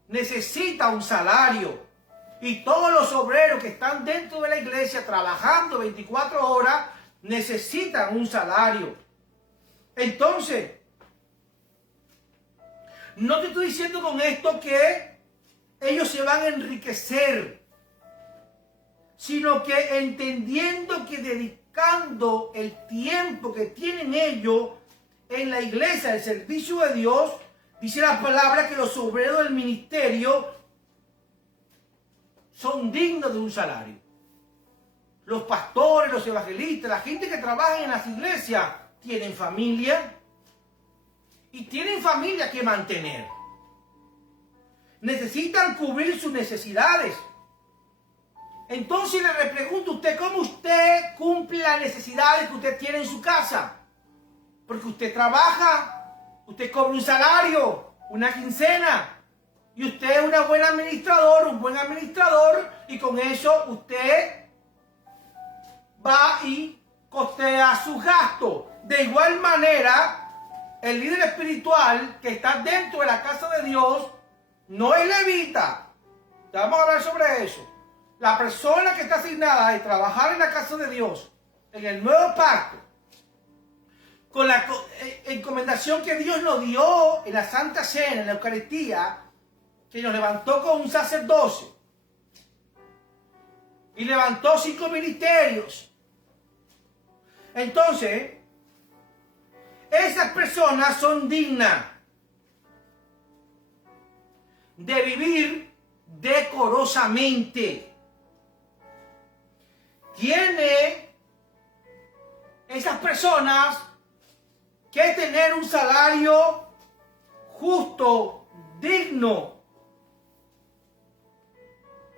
necesita un salario. Y todos los obreros que están dentro de la iglesia trabajando 24 horas necesitan un salario. Entonces, no te estoy diciendo con esto que ellos se van a enriquecer, sino que entendiendo que dedicando el tiempo que tienen ellos en la iglesia, el servicio de Dios, dice la palabra que los obreros del ministerio son dignos de un salario. Los pastores, los evangelistas, la gente que trabaja en las iglesias tienen familia y tienen familia que mantener. Necesitan cubrir sus necesidades. Entonces le repregunto a usted, ¿cómo usted cumple las necesidades que usted tiene en su casa? Porque usted trabaja, usted cobra un salario, una quincena. Y usted es una buena administrador, un buen administrador, y con eso usted va y costea sus gastos. De igual manera, el líder espiritual que está dentro de la casa de Dios no es levita. Ya vamos a hablar sobre eso. La persona que está asignada a trabajar en la casa de Dios, en el nuevo pacto, con la encomendación que Dios nos dio en la Santa Cena, en la Eucaristía, que nos levantó con un sacerdocio y levantó 5 ministerios. Entonces, esas personas son dignas de vivir decorosamente. Tiene esas personas que tener un salario justo, digno.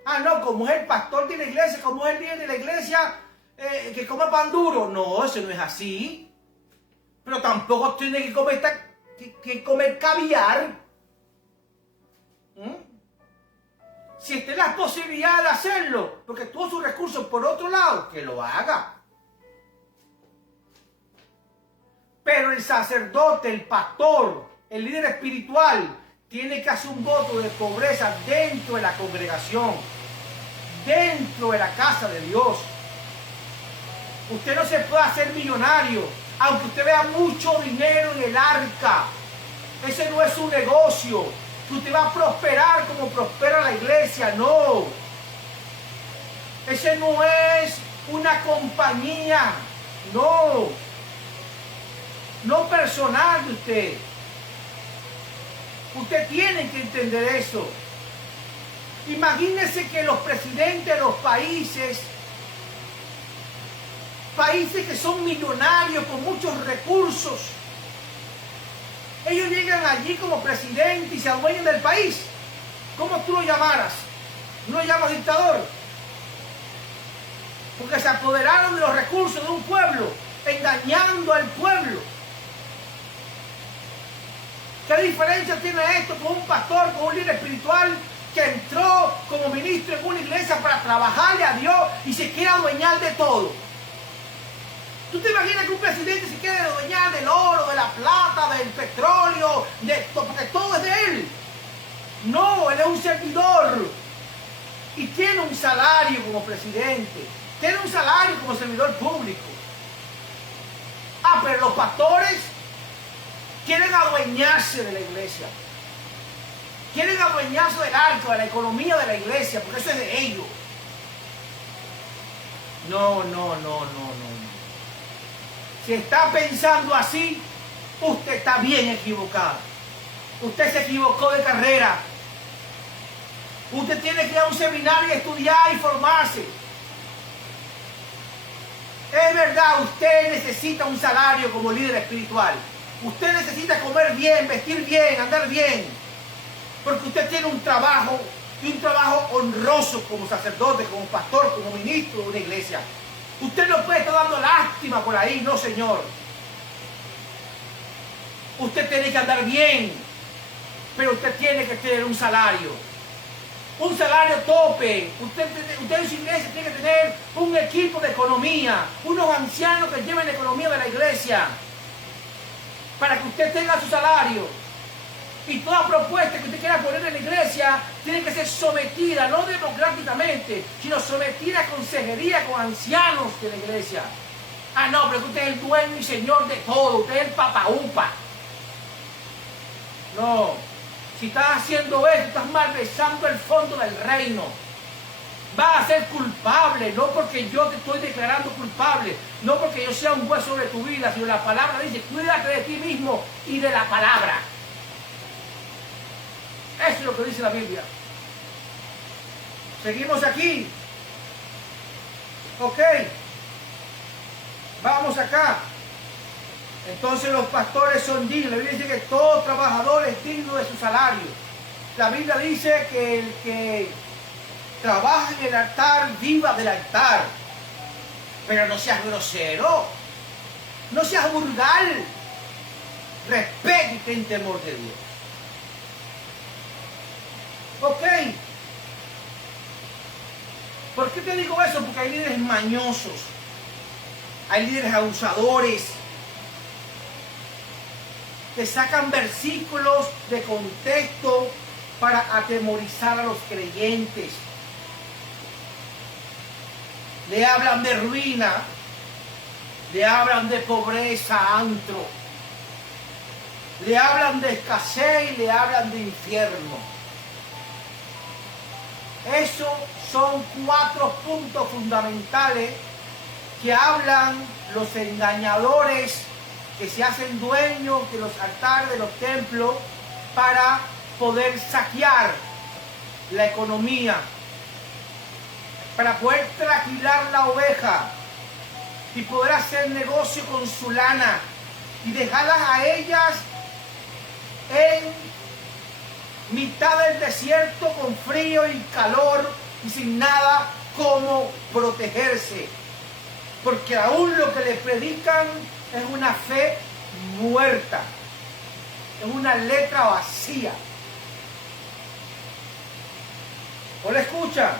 Ah, no, como es el pastor de la iglesia, como es el líder de la iglesia, que come pan duro. No, eso no es así. Pero tampoco tiene que comer caviar. Si está en la posibilidad de hacerlo, porque tuvo sus recursos por otro lado, que lo haga. Pero el sacerdote, el pastor, el líder espiritual, tiene que hacer un voto de pobreza dentro de la congregación, dentro de la casa de Dios. Usted no se puede hacer millonario, aunque usted vea mucho dinero en el arca. Ese no es un negocio, que usted va a prosperar como prospera la iglesia, no. Ese no es una compañía, no. No personal de usted. Usted tiene que entender eso. Imagínense que los presidentes de los países que son millonarios con muchos recursos, ellos llegan allí como presidente y se adueñan del país. ¿Cómo tú lo llamaras? ¿No lo llamas dictador? Porque se apoderaron de los recursos de un pueblo, engañando al pueblo. ¿Qué diferencia tiene esto con un pastor, con un líder espiritual que entró como ministro en una iglesia para trabajarle a Dios y se quiere adueñar de todo? ¿Tú te imaginas que un presidente se quiere adueñar del oro, de la plata, del petróleo, porque todo es de él? No, él es un servidor y tiene un salario como presidente. tiene un salario como servidor público. Ah, pero los pastores quieren adueñarse de la iglesia. Quieren adueñarse del arco, de la economía de la iglesia, porque eso es de ellos. No. Si está pensando así, usted está bien equivocado. Usted se equivocó de carrera. Usted tiene que ir a un seminario y estudiar y formarse. Es verdad, usted necesita un salario como líder espiritual. Usted necesita comer bien, vestir bien, andar bien. Porque usted tiene un trabajo, y un trabajo honroso como sacerdote, como pastor, como ministro de una iglesia. Usted no puede estar dando lástima por ahí, no, señor. Usted tiene que andar bien, pero usted tiene que tener un salario. Un salario tope. Usted en su iglesia tiene que tener un equipo de economía, unos ancianos que lleven la economía de la iglesia, para que usted tenga su salario. Y toda propuesta que usted quiera poner en la iglesia tiene que ser sometida, no democráticamente, sino sometida a consejería con ancianos de la iglesia. Ah, no, pero usted es el dueño y señor de todo, usted es el papaupa. No, si estás haciendo eso, estás malversando el fondo del reino. Vas a ser culpable, no porque yo te estoy declarando culpable, no porque yo sea un juez sobre tu vida, sino la palabra dice, cuídate de ti mismo y de la palabra. Eso es lo que dice la Biblia. Seguimos aquí. Ok. Vamos acá. Entonces los pastores son dignos. La Biblia dice que todo trabajador es digno de su salario. La Biblia dice que el que trabaja en el altar, viva del altar. Pero no seas grosero. No seas vulgar. Respete y ten temor de Dios. Ok. ¿Por qué te digo eso? Porque hay líderes mañosos. Hay líderes abusadores. Que sacan versículos de contexto para atemorizar a los creyentes. Le hablan de ruina. Le hablan de pobreza, antro. Le hablan de escasez y le hablan de infierno. Esos son 4 puntos fundamentales que hablan los engañadores que se hacen dueños de los altares, de los templos, para poder saquear la economía, para poder traquilar la oveja y poder hacer negocio con su lana y dejarlas a ellas en mitad del desierto con frío y calor y sin nada como protegerse. Porque aún lo que le predican es una fe muerta, es una letra vacía. ¿O la escuchan?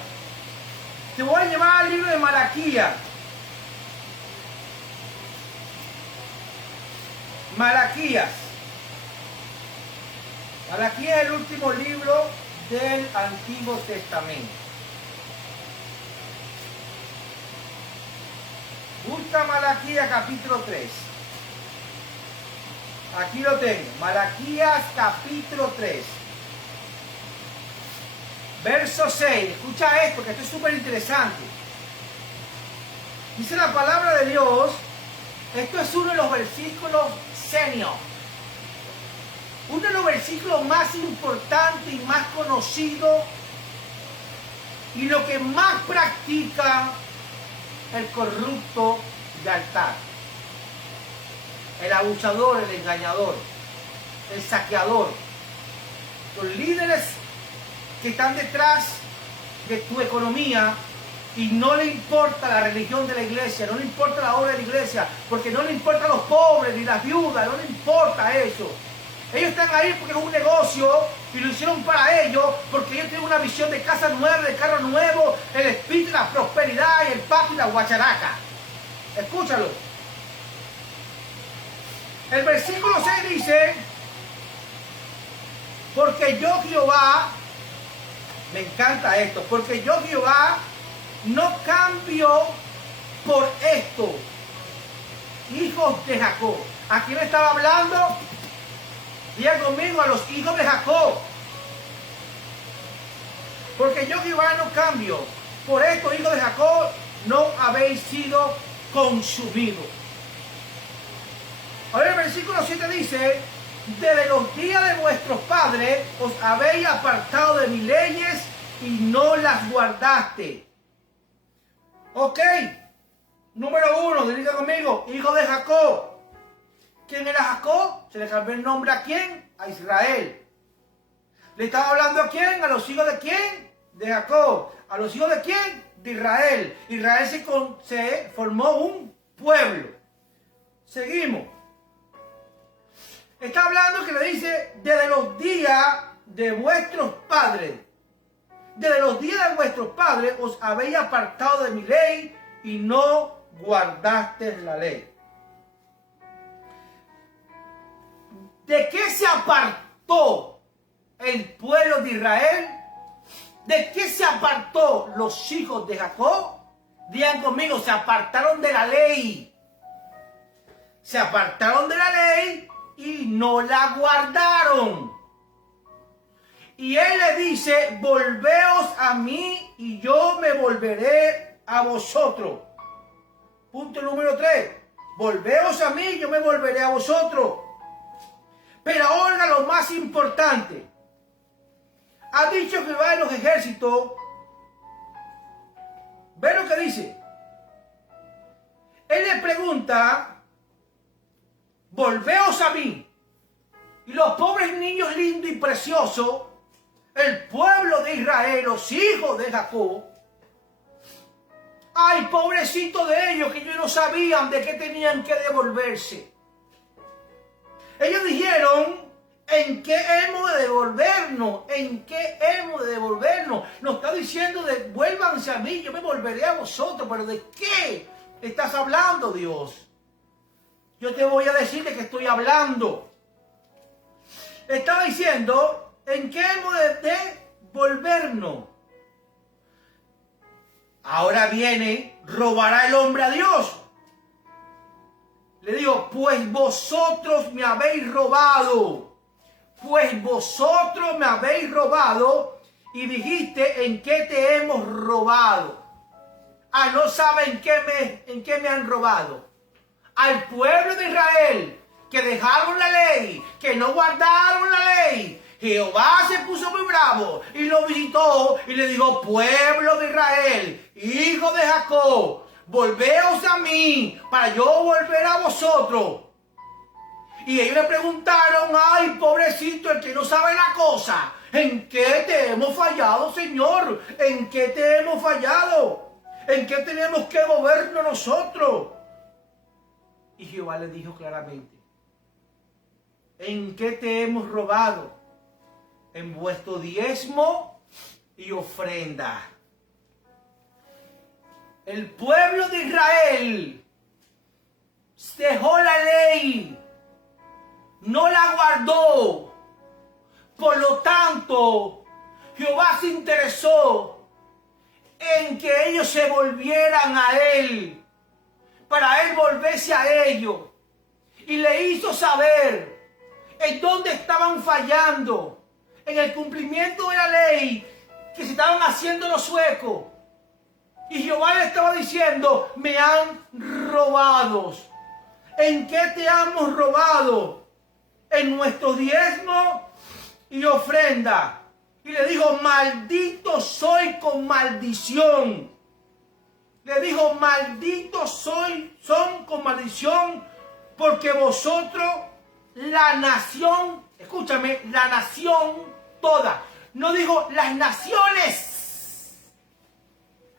Te voy a llevar al libro de Malaquías. Malaquías es el último libro del Antiguo Testamento. Busca Malaquías capítulo 3. Aquí lo tengo. Malaquías capítulo 3. Verso 6. Escucha esto, que esto es súper interesante. Dice la palabra de Dios. Esto es uno de los versículos senior. Uno de los versículos más importantes y más conocidos. Y lo que más practica el corrupto de altar, el abusador, el engañador, el saqueador, los líderes que están detrás de tu economía y no le importa la religión de la iglesia, no le importa la obra de la iglesia, porque no le importa a los pobres ni las viudas, no le importa eso. Ellos están ahí porque es un negocio y lo hicieron para ellos, porque ellos tienen una visión de casa nueva, de carro nuevo, el espíritu, la prosperidad y el pacto y la guacharaca. Escúchalo. El versículo 6 dice, porque yo Jehová, me encanta esto, porque yo Jehová no cambio por esto, hijos de Jacob. ¿A quién estaba hablando? Digan conmigo, a los hijos de Jacob. Porque yo Jehová no cambio. Por esto, hijos de Jacob, no habéis sido consumidos. Ahora el versículo 7 dice: desde los días de vuestros padres os habéis apartado de mis leyes y no las guardaste. Ok. Número 1, diga conmigo, hijo de Jacob. ¿Quién era Jacob? Se le cambió el nombre ¿a quién? A Israel. ¿Le estaba hablando a quién? ¿A los hijos de quién? De Jacob. ¿A los hijos de quién? De Israel. Israel se formó un pueblo. Seguimos. Está hablando que le dice, desde los días de vuestros padres. Desde los días de vuestros padres os habéis apartado de mi ley y no guardaste la ley. ¿De qué se apartó el pueblo de Israel? ¿De qué se apartó los hijos de Jacob? Digan conmigo, se apartaron de la ley. Se apartaron de la ley y no la guardaron. Y él le dice, volveos a mí y yo me volveré a vosotros. Punto número 3. Volveos a mí y yo me volveré a vosotros. Pero ahora lo más importante. Ha dicho Jehová de los ejércitos. Ve lo que dice. Él le pregunta, volveos a mí. Y los pobres niños lindos y preciosos, el pueblo de Israel, los hijos de Jacob, ay, pobrecito de ellos, que ellos no sabían de qué tenían que devolverse. Ellos dijeron, ¿en qué hemos de devolvernos? ¿En qué hemos de devolvernos? Nos está diciendo, devuélvanse a mí, yo me volveré a vosotros. ¿Pero de qué estás hablando, Dios? Yo te voy a decir de qué estoy hablando. Estaba diciendo, ¿en qué hemos de volvernos? Ahora viene, ¿robará el hombre a Dios? Le digo, pues vosotros me habéis robado. Pues vosotros me habéis robado. Y dijiste, ¿en qué te hemos robado? Ah, no saben en qué me han robado. Al pueblo de Israel, que dejaron la ley, que no guardaron la ley. Jehová se puso muy bravo y lo visitó y le dijo, pueblo de Israel, hijo de Jacob, volveos a mí para yo volver a vosotros. Y ellos le preguntaron, ay, pobrecito, el que no sabe la cosa, ¿en qué te hemos fallado, Señor? ¿En qué te hemos fallado? ¿En qué tenemos que movernos nosotros? Y Jehová le dijo claramente, ¿en qué te hemos robado? En vuestro diezmo y ofrenda. El pueblo de Israel dejó la ley, no la guardó. Por lo tanto, Jehová se interesó en que ellos se volvieran a él, para él volverse a ellos. Y le hizo saber en dónde estaban fallando, en el cumplimiento de la ley, que se estaban haciendo los suecos. Y Jehová le estaba diciendo, me han robado. ¿En qué te hemos robado? En nuestro diezmo y ofrenda. Y le dijo, maldito soy con maldición. Le dijo, malditos son con maldición, porque vosotros, la nación, escúchame, la nación toda. No dijo las naciones,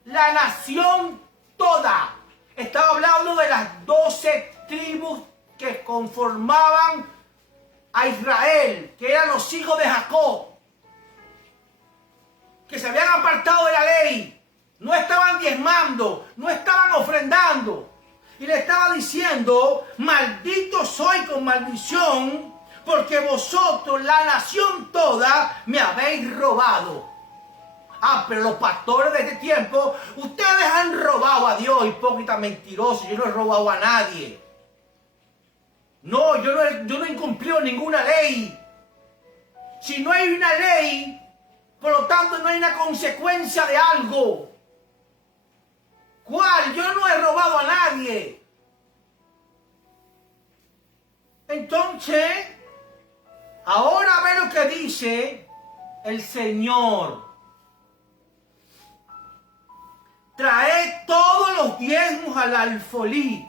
la nación toda. Estaba hablando de las 12 tribus que conformaban a Israel, que eran los hijos de Jacob, que se habían apartado de la ley. No estaban diezmando, no estaban ofrendando. Y le estaba diciendo, maldito soy con maldición, porque vosotros, la nación toda, me habéis robado. Pero los pastores de este tiempo, ustedes han robado a Dios, hipócrita mentiroso. Yo no he robado a nadie. No, yo no he incumplido ninguna ley. Si no hay una ley, por lo tanto no hay una consecuencia de algo. ¿Cuál? Yo no he robado a nadie. Entonces, ahora ve lo que dice el Señor. Traed todos los diezmos al alfolí.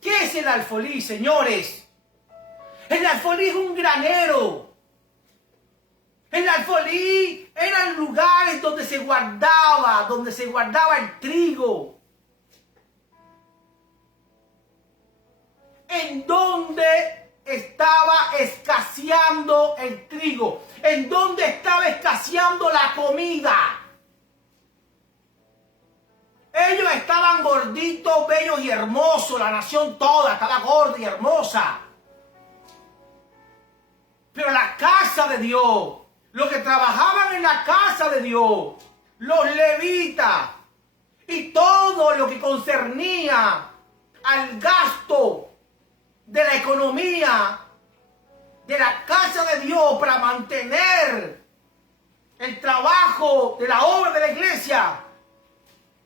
¿Qué es el alfolí, señores? El alfolí es un granero. El alfolí eran lugares donde se guardaba el trigo. En donde estaba escaseando el trigo. En donde estaba escaseando la comida. Ellos estaban gorditos, bellos y hermosos. La nación toda estaba gorda y hermosa. Pero la casa de Dios, los que trabajaban en la casa de Dios, los levitas y todo lo que concernía al gasto de la economía de la casa de Dios para mantener el trabajo de la obra de la iglesia,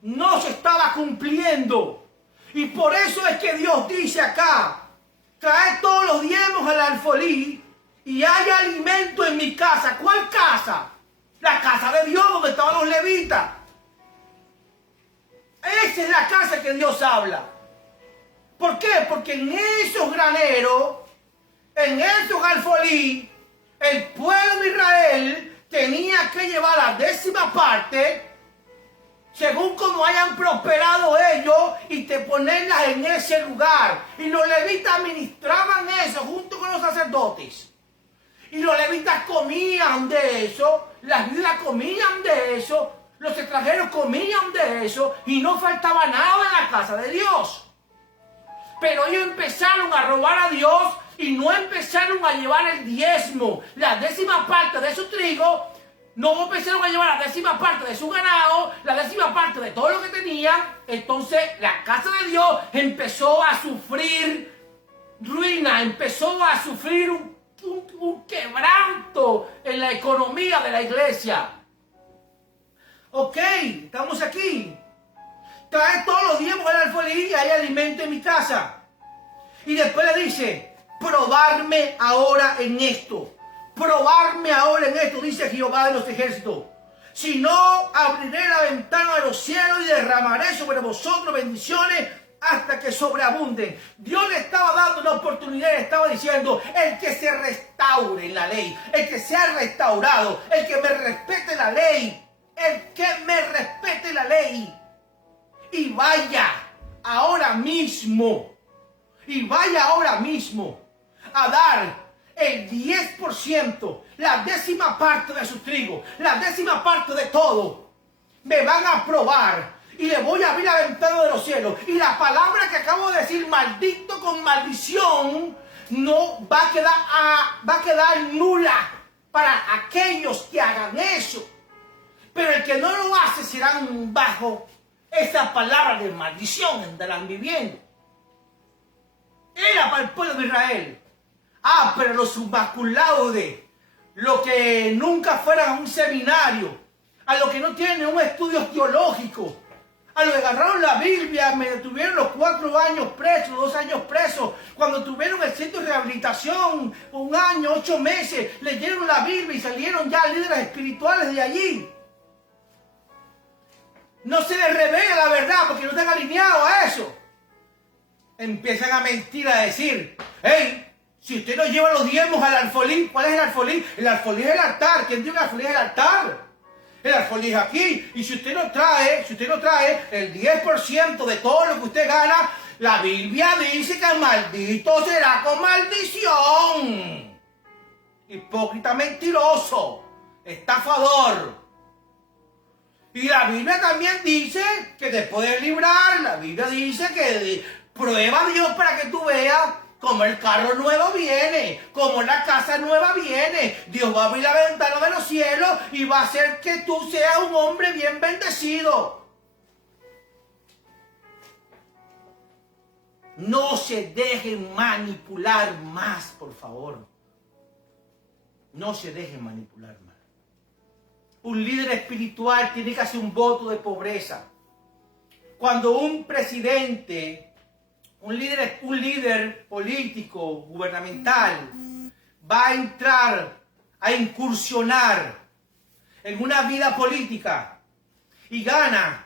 no se estaba cumpliendo. Y por eso es que Dios dice acá, traed todos los diezmos al alfolí y hay alimento en mi casa. ¿Cuál casa? La casa de Dios, donde estaban los levitas. Esa es la casa que Dios habla. ¿Por qué? Porque en esos graneros, en esos alfolí, el pueblo de Israel tenía que llevar la 10ª parte, según como hayan prosperado ellos, y te ponerlas en ese lugar. Y los levitas administraban eso junto con los sacerdotes. Y los levitas comían de eso, las viudas comían de eso, los extranjeros comían de eso, y no faltaba nada en la casa de Dios. Pero ellos empezaron a robar a Dios y no empezaron a llevar el diezmo, la 10ª parte de su trigo. No empezaron a llevar la 10ª parte de su ganado, la 10ª parte de todo lo que tenían. Entonces la casa de Dios empezó a sufrir ruina, empezó a sufrir un quebranto en la economía de la iglesia. Ok, estamos aquí. Trae todos los diezmos al alfolí y hay alimento en mi casa. Y después le dice, probarme ahora en esto. Probarme ahora en esto, dice Jehová de los ejércitos. Si no, abriré la ventana de los cielos y derramaré sobre vosotros bendiciones hasta que sobreabunden. Dios le estaba dando una oportunidad, le estaba diciendo, el que se restaure en la ley, el que sea restaurado, el que me respete la ley, el que me respete la ley. Y vaya ahora mismo, a dar el 10%, la 10ª parte de su trigo, la 10ª parte de todo. Me van a probar y le voy a abrir la ventana de los cielos. Y la palabra que acabo de decir, maldito con maldición, no va a quedar nula para aquellos que hagan eso. Pero el que no lo hace serán bajo esa palabra de maldición, andarán viviendo. Era para el pueblo de Israel. Pero los submaculados, los que nunca fueran a un seminario, a los que no tienen un estudio teológico, a los que agarraron la Biblia, me tuvieron los 4 años presos, 2 años presos, cuando tuvieron el centro de rehabilitación, 1 año, 8 meses, leyeron la Biblia y salieron ya líderes espirituales de allí. No se les revela la verdad porque no están alineados a eso. Empiezan a mentir, a decir, hey, si usted no lleva los diezmos al alfolí, ¿cuál es el alfolí? El alfolí es el altar. ¿Quién dice que el alfolí es el altar? El alfolí es aquí. Y si usted no trae el 10% de todo lo que usted gana, la Biblia dice que el maldito será con maldición. Hipócrita mentiroso, estafador. Y la Biblia también dice que te puedes librar. La Biblia dice que prueba a Dios para que tú veas Como el carro nuevo viene, como la casa nueva viene, Dios va a abrir la ventana de los cielos y va a hacer que tú seas un hombre bien bendecido. No se dejen manipular más, por favor. No se dejen manipular más. Un líder espiritual tiene que hacer un voto de pobreza. Cuando un presidente, un líder político, gubernamental, va a entrar a incursionar en una vida política y gana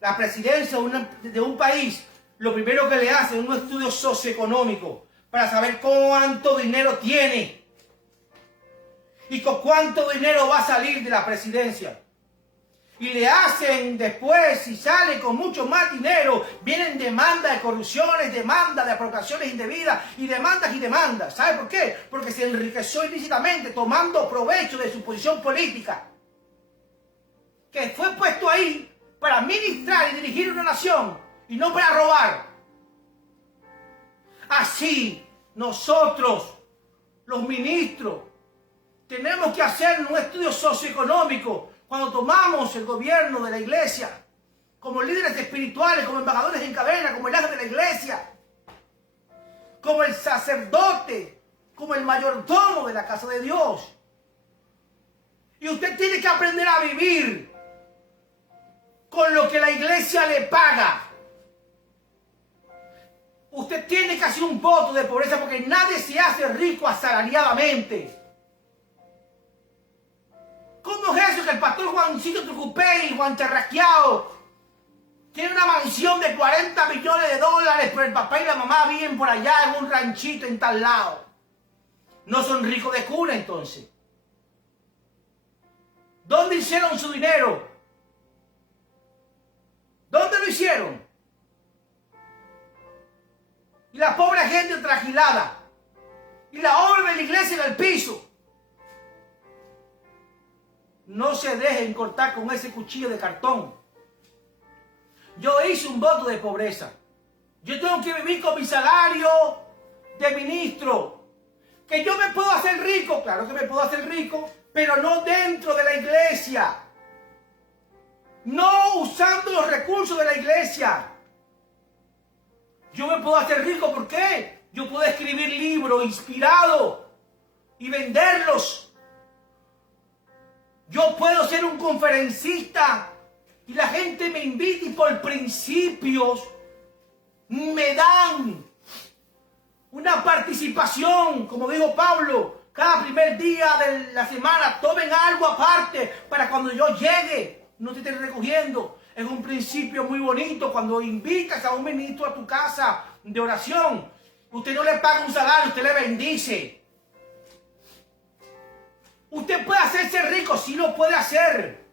la presidencia de un país, lo primero que le hace es un estudio socioeconómico para saber cuánto dinero tiene y con cuánto dinero va a salir de la presidencia. Y le hacen después, si sale con mucho más dinero, vienen demandas de corrupciones, demandas de apropiaciones indebidas y demandas y demandas. ¿Sabe por qué? Porque se enriqueció ilícitamente tomando provecho de su posición política, que fue puesto ahí para administrar y dirigir una nación y no para robar. Así nosotros, los ministros, tenemos que hacer un estudio socioeconómico cuando tomamos el gobierno de la iglesia, como líderes espirituales, como embajadores en cadena, como el ángel de la iglesia, como el sacerdote, como el mayordomo de la casa de Dios. Y usted tiene que aprender a vivir con lo que la iglesia le paga. Usted tiene que hacer un voto de pobreza porque nadie se hace rico asalariadamente. ¿Cómo es eso que el pastor Juancito Trucupé y Juan Charrasqueado tienen una mansión de 40 millones de dólares, pero el papá y la mamá viven por allá en un ranchito en tal lado? No son ricos de cuna entonces. ¿Dónde hicieron su dinero? ¿Dónde lo hicieron? Y la pobre gente tragilada. Y la obra de la iglesia en el piso. No se dejen cortar con ese cuchillo de cartón. Yo hice un voto de pobreza. Yo tengo que vivir con mi salario de ministro. Que yo me puedo hacer rico, claro que me puedo hacer rico, pero no dentro de la iglesia. No usando los recursos de la iglesia. Yo me puedo hacer rico, ¿por qué? Yo puedo escribir libros inspirados y venderlos. Yo puedo ser un conferencista y la gente me invita y por principios me dan una participación, como dijo Pablo, cada primer día de la semana tomen algo aparte para cuando yo llegue no te estén recogiendo. Es un principio muy bonito cuando invitas a un ministro a tu casa de oración. Usted no le paga un salario, usted le bendice. Usted puede hacerse rico, sí lo puede hacer.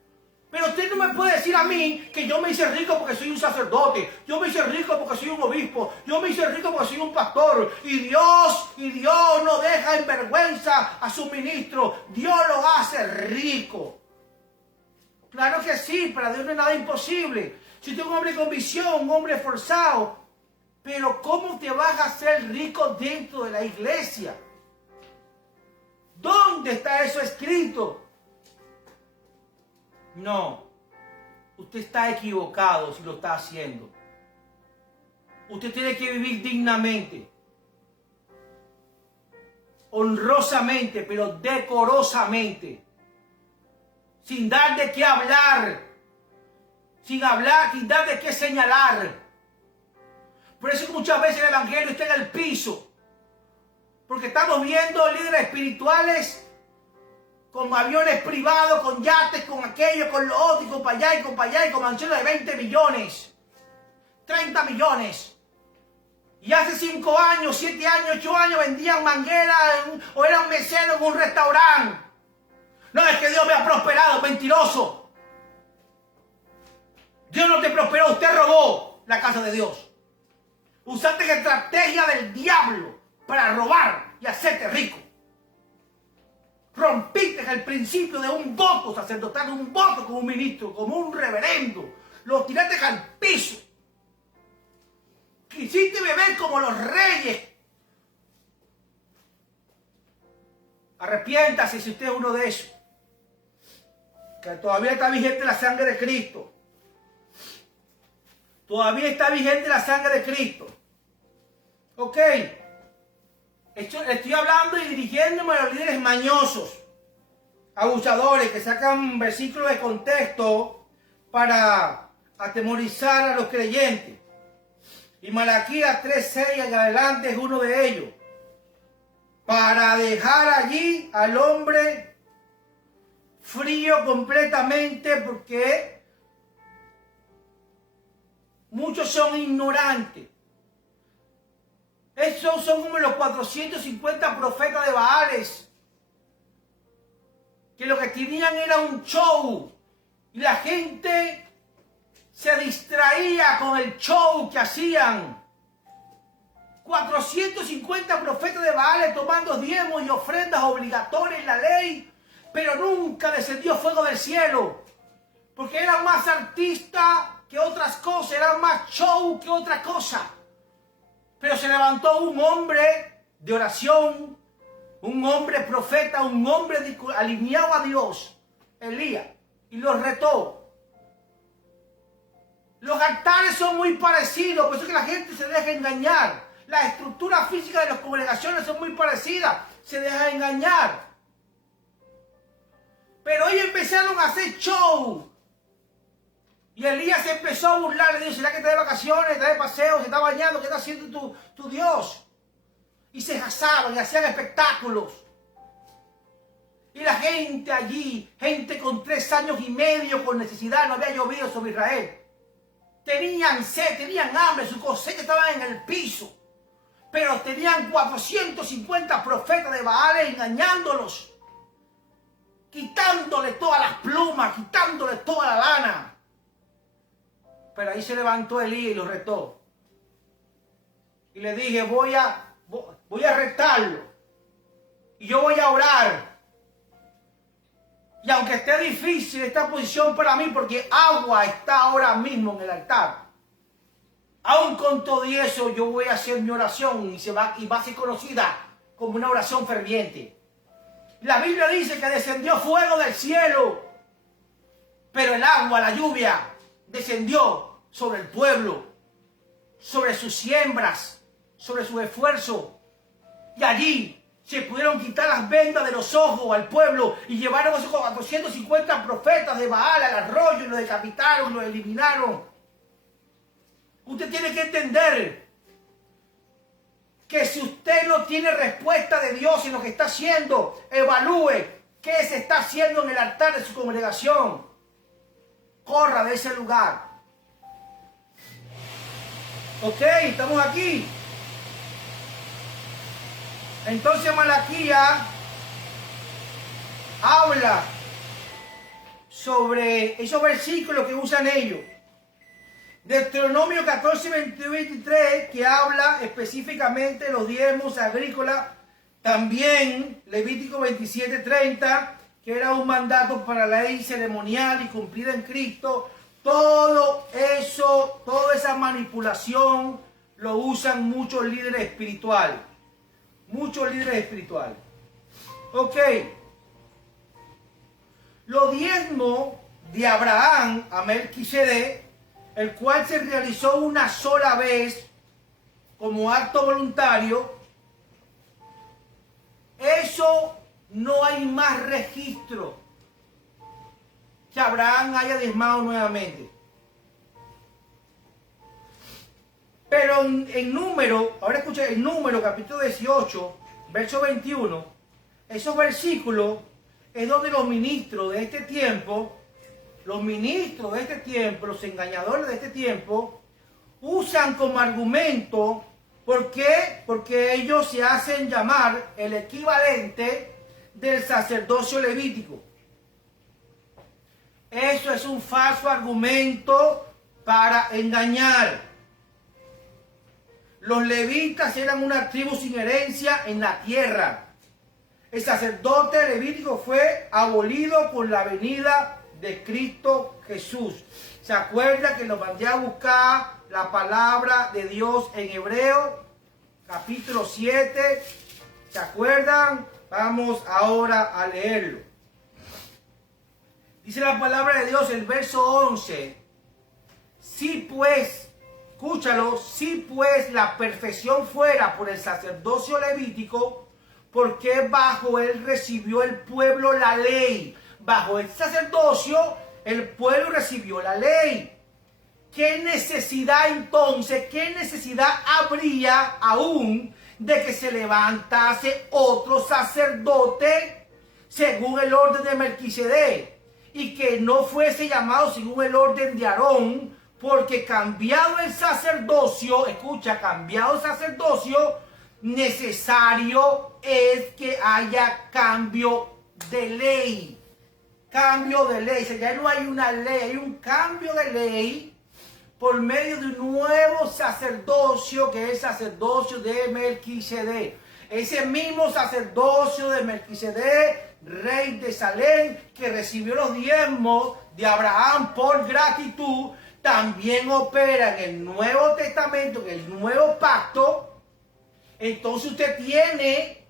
Pero usted no me puede decir a mí que yo me hice rico porque soy un sacerdote. Yo me hice rico porque soy un obispo. Yo me hice rico porque soy un pastor. Y Dios no deja en vergüenza a su ministro. Dios lo hace rico. Claro que sí, para Dios no es nada imposible. Si usted es un hombre con visión, un hombre esforzado. Pero ¿cómo te vas a hacer rico dentro de la iglesia? ¿Dónde está eso escrito? No, usted está equivocado si lo está haciendo. Usted tiene que vivir dignamente, honrosamente, pero decorosamente, sin dar de qué hablar, sin dar de qué señalar. Por eso muchas veces el evangelio está en el piso. Porque estamos viendo líderes espirituales con aviones privados, con yates, con aquello, con lo otro, y con para allá, y con para allá, y con mansiones de 20 millones, 30 millones. Y hace 5 años, 7 años, 8 años vendían mangueras o eran meseros en un restaurante. No, es que Dios me ha prosperado, mentiroso. Dios no te prosperó, usted robó la casa de Dios. Usaste la estrategia del diablo para robar y hacerte rico. Rompiste el principio de un voto sacerdotal, un voto como un ministro, como un reverendo. Lo tiraste al piso. Quisiste beber como los reyes, Arrepiéntase si usted es uno de esos. Que todavía está vigente la sangre de Cristo. Todavía está vigente la sangre de Cristo. Ok. Estoy hablando y dirigiéndome a los líderes mañosos, abusadores, que sacan versículos de contexto para atemorizar a los creyentes. Y Malaquías 3:6 en adelante es uno de ellos. Para dejar allí al hombre frío completamente, porque muchos son ignorantes. Esos son como los 450 profetas de Baales, que lo que tenían era un show, y la gente se distraía con el show que hacían. 450 profetas de Baales tomando diezmos y ofrendas obligatorias en la ley, pero nunca descendió fuego del cielo, porque eran más artistas que otras cosas, eran más show que otra cosa. Pero se levantó un hombre de oración, un hombre profeta, un hombre alineado a Dios, Elías, y los retó. Los altares son muy parecidos, por eso es que la gente se deja engañar. La estructura física de las congregaciones son muy parecidas, se deja engañar. Pero ellos empezaron a hacer show. Y Elías se empezó a burlar, le dijo: ¿será que está de vacaciones, está de paseo, se está bañando? ¿Qué está haciendo tu Dios? Y se jazaban y hacían espectáculos. Y la gente allí, gente con 3 años y medio con necesidad, no había llovido sobre Israel. Tenían sed, tenían hambre, su cosecha estaba en el piso. Pero tenían 450 profetas de Baal engañándolos, quitándole todas las plumas, quitándole toda la lana. Pero ahí se levantó Elías y lo retó. Y le dije: voy a retarlo. Y yo voy a orar. Y aunque esté difícil esta posición para mí, porque agua está ahora mismo en el altar, aún con todo eso yo voy a hacer mi oración y va a ser conocida como una oración ferviente. La Biblia dice que descendió fuego del cielo, pero el agua, la lluvia, descendió sobre el pueblo, sobre sus siembras, sobre su esfuerzo. Y allí se pudieron quitar las vendas de los ojos al pueblo y llevaron a esos 450 profetas de Baal al arroyo y lo decapitaron, lo eliminaron. Usted tiene que entender que si usted no tiene respuesta de Dios en lo que está haciendo, evalúe qué se está haciendo en el altar de su congregación. Corra de ese lugar. Ok, estamos aquí. Entonces Malaquías habla sobre esos versículos que usan ellos. Deuteronomio 14, 22, 23, que habla específicamente de los diezmos agrícolas. También Levítico 27, 30, que era un mandato para la ley ceremonial y cumplida en Cristo. Todo eso, toda esa manipulación lo usan muchos líderes espirituales. Muchos líderes espirituales. Ok. Los diezmos de Abraham a Melquisedec, el cual se realizó una sola vez como acto voluntario, eso no hay más registro que Abraham haya diezmado nuevamente. Pero en Número, ahora escucha, en Número capítulo 18, verso 21, esos versículos es donde los ministros de este tiempo, los engañadores de este tiempo, usan como argumento. ¿Por qué? Porque ellos se hacen llamar el equivalente del sacerdocio levítico. Eso es un falso argumento para engañar. Los levitas eran una tribu sin herencia en la tierra. El sacerdote levítico fue abolido con la venida de Cristo Jesús. ¿Se acuerda que lo mandé a buscar la palabra de Dios en Hebreo, capítulo 7? ¿Se acuerdan? Vamos ahora a leerlo. Dice la palabra de Dios, el verso 11. Si pues, escúchalo, si pues la perfección fuera por el sacerdocio levítico, porque bajo él recibió el pueblo la ley. Bajo el sacerdocio, el pueblo recibió la ley. ¿Qué necesidad entonces, qué necesidad habría aún de que se levantase otro sacerdote según el orden de Melquisedec y que no fuese llamado según el orden de Aarón? Porque cambiado el sacerdocio, escucha, cambiado el sacerdocio, necesario es que haya cambio de ley. Cambio de ley, o sea, ya no hay una ley, hay un cambio de ley por medio de un nuevo sacerdocio, que es el sacerdocio de Melquisedec. Ese mismo sacerdocio de Melquisedec, rey de Salem, que recibió los diezmos de Abraham por gratitud, también opera en el Nuevo Testamento, en el Nuevo Pacto. Entonces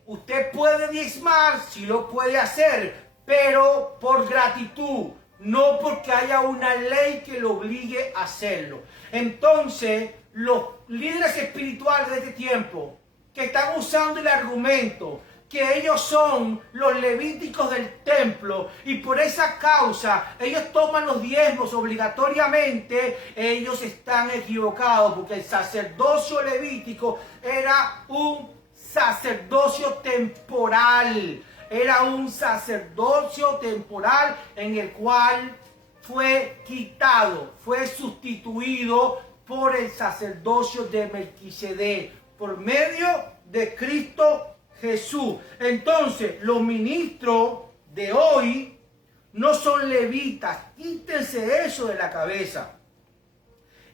usted puede diezmar, si lo puede hacer, pero por gratitud, no porque haya una ley que lo obligue a hacerlo. Entonces, los líderes espirituales de este tiempo que están usando el argumento que ellos son los levíticos del templo y por esa causa ellos toman los diezmos obligatoriamente, ellos están equivocados, porque el sacerdocio levítico era un sacerdocio temporal. Era un sacerdocio temporal en el cual fue quitado, fue sustituido por el sacerdocio de Melquisedec, por medio de Cristo Jesús. Entonces, los ministros de hoy no son levitas. Quítense eso de la cabeza.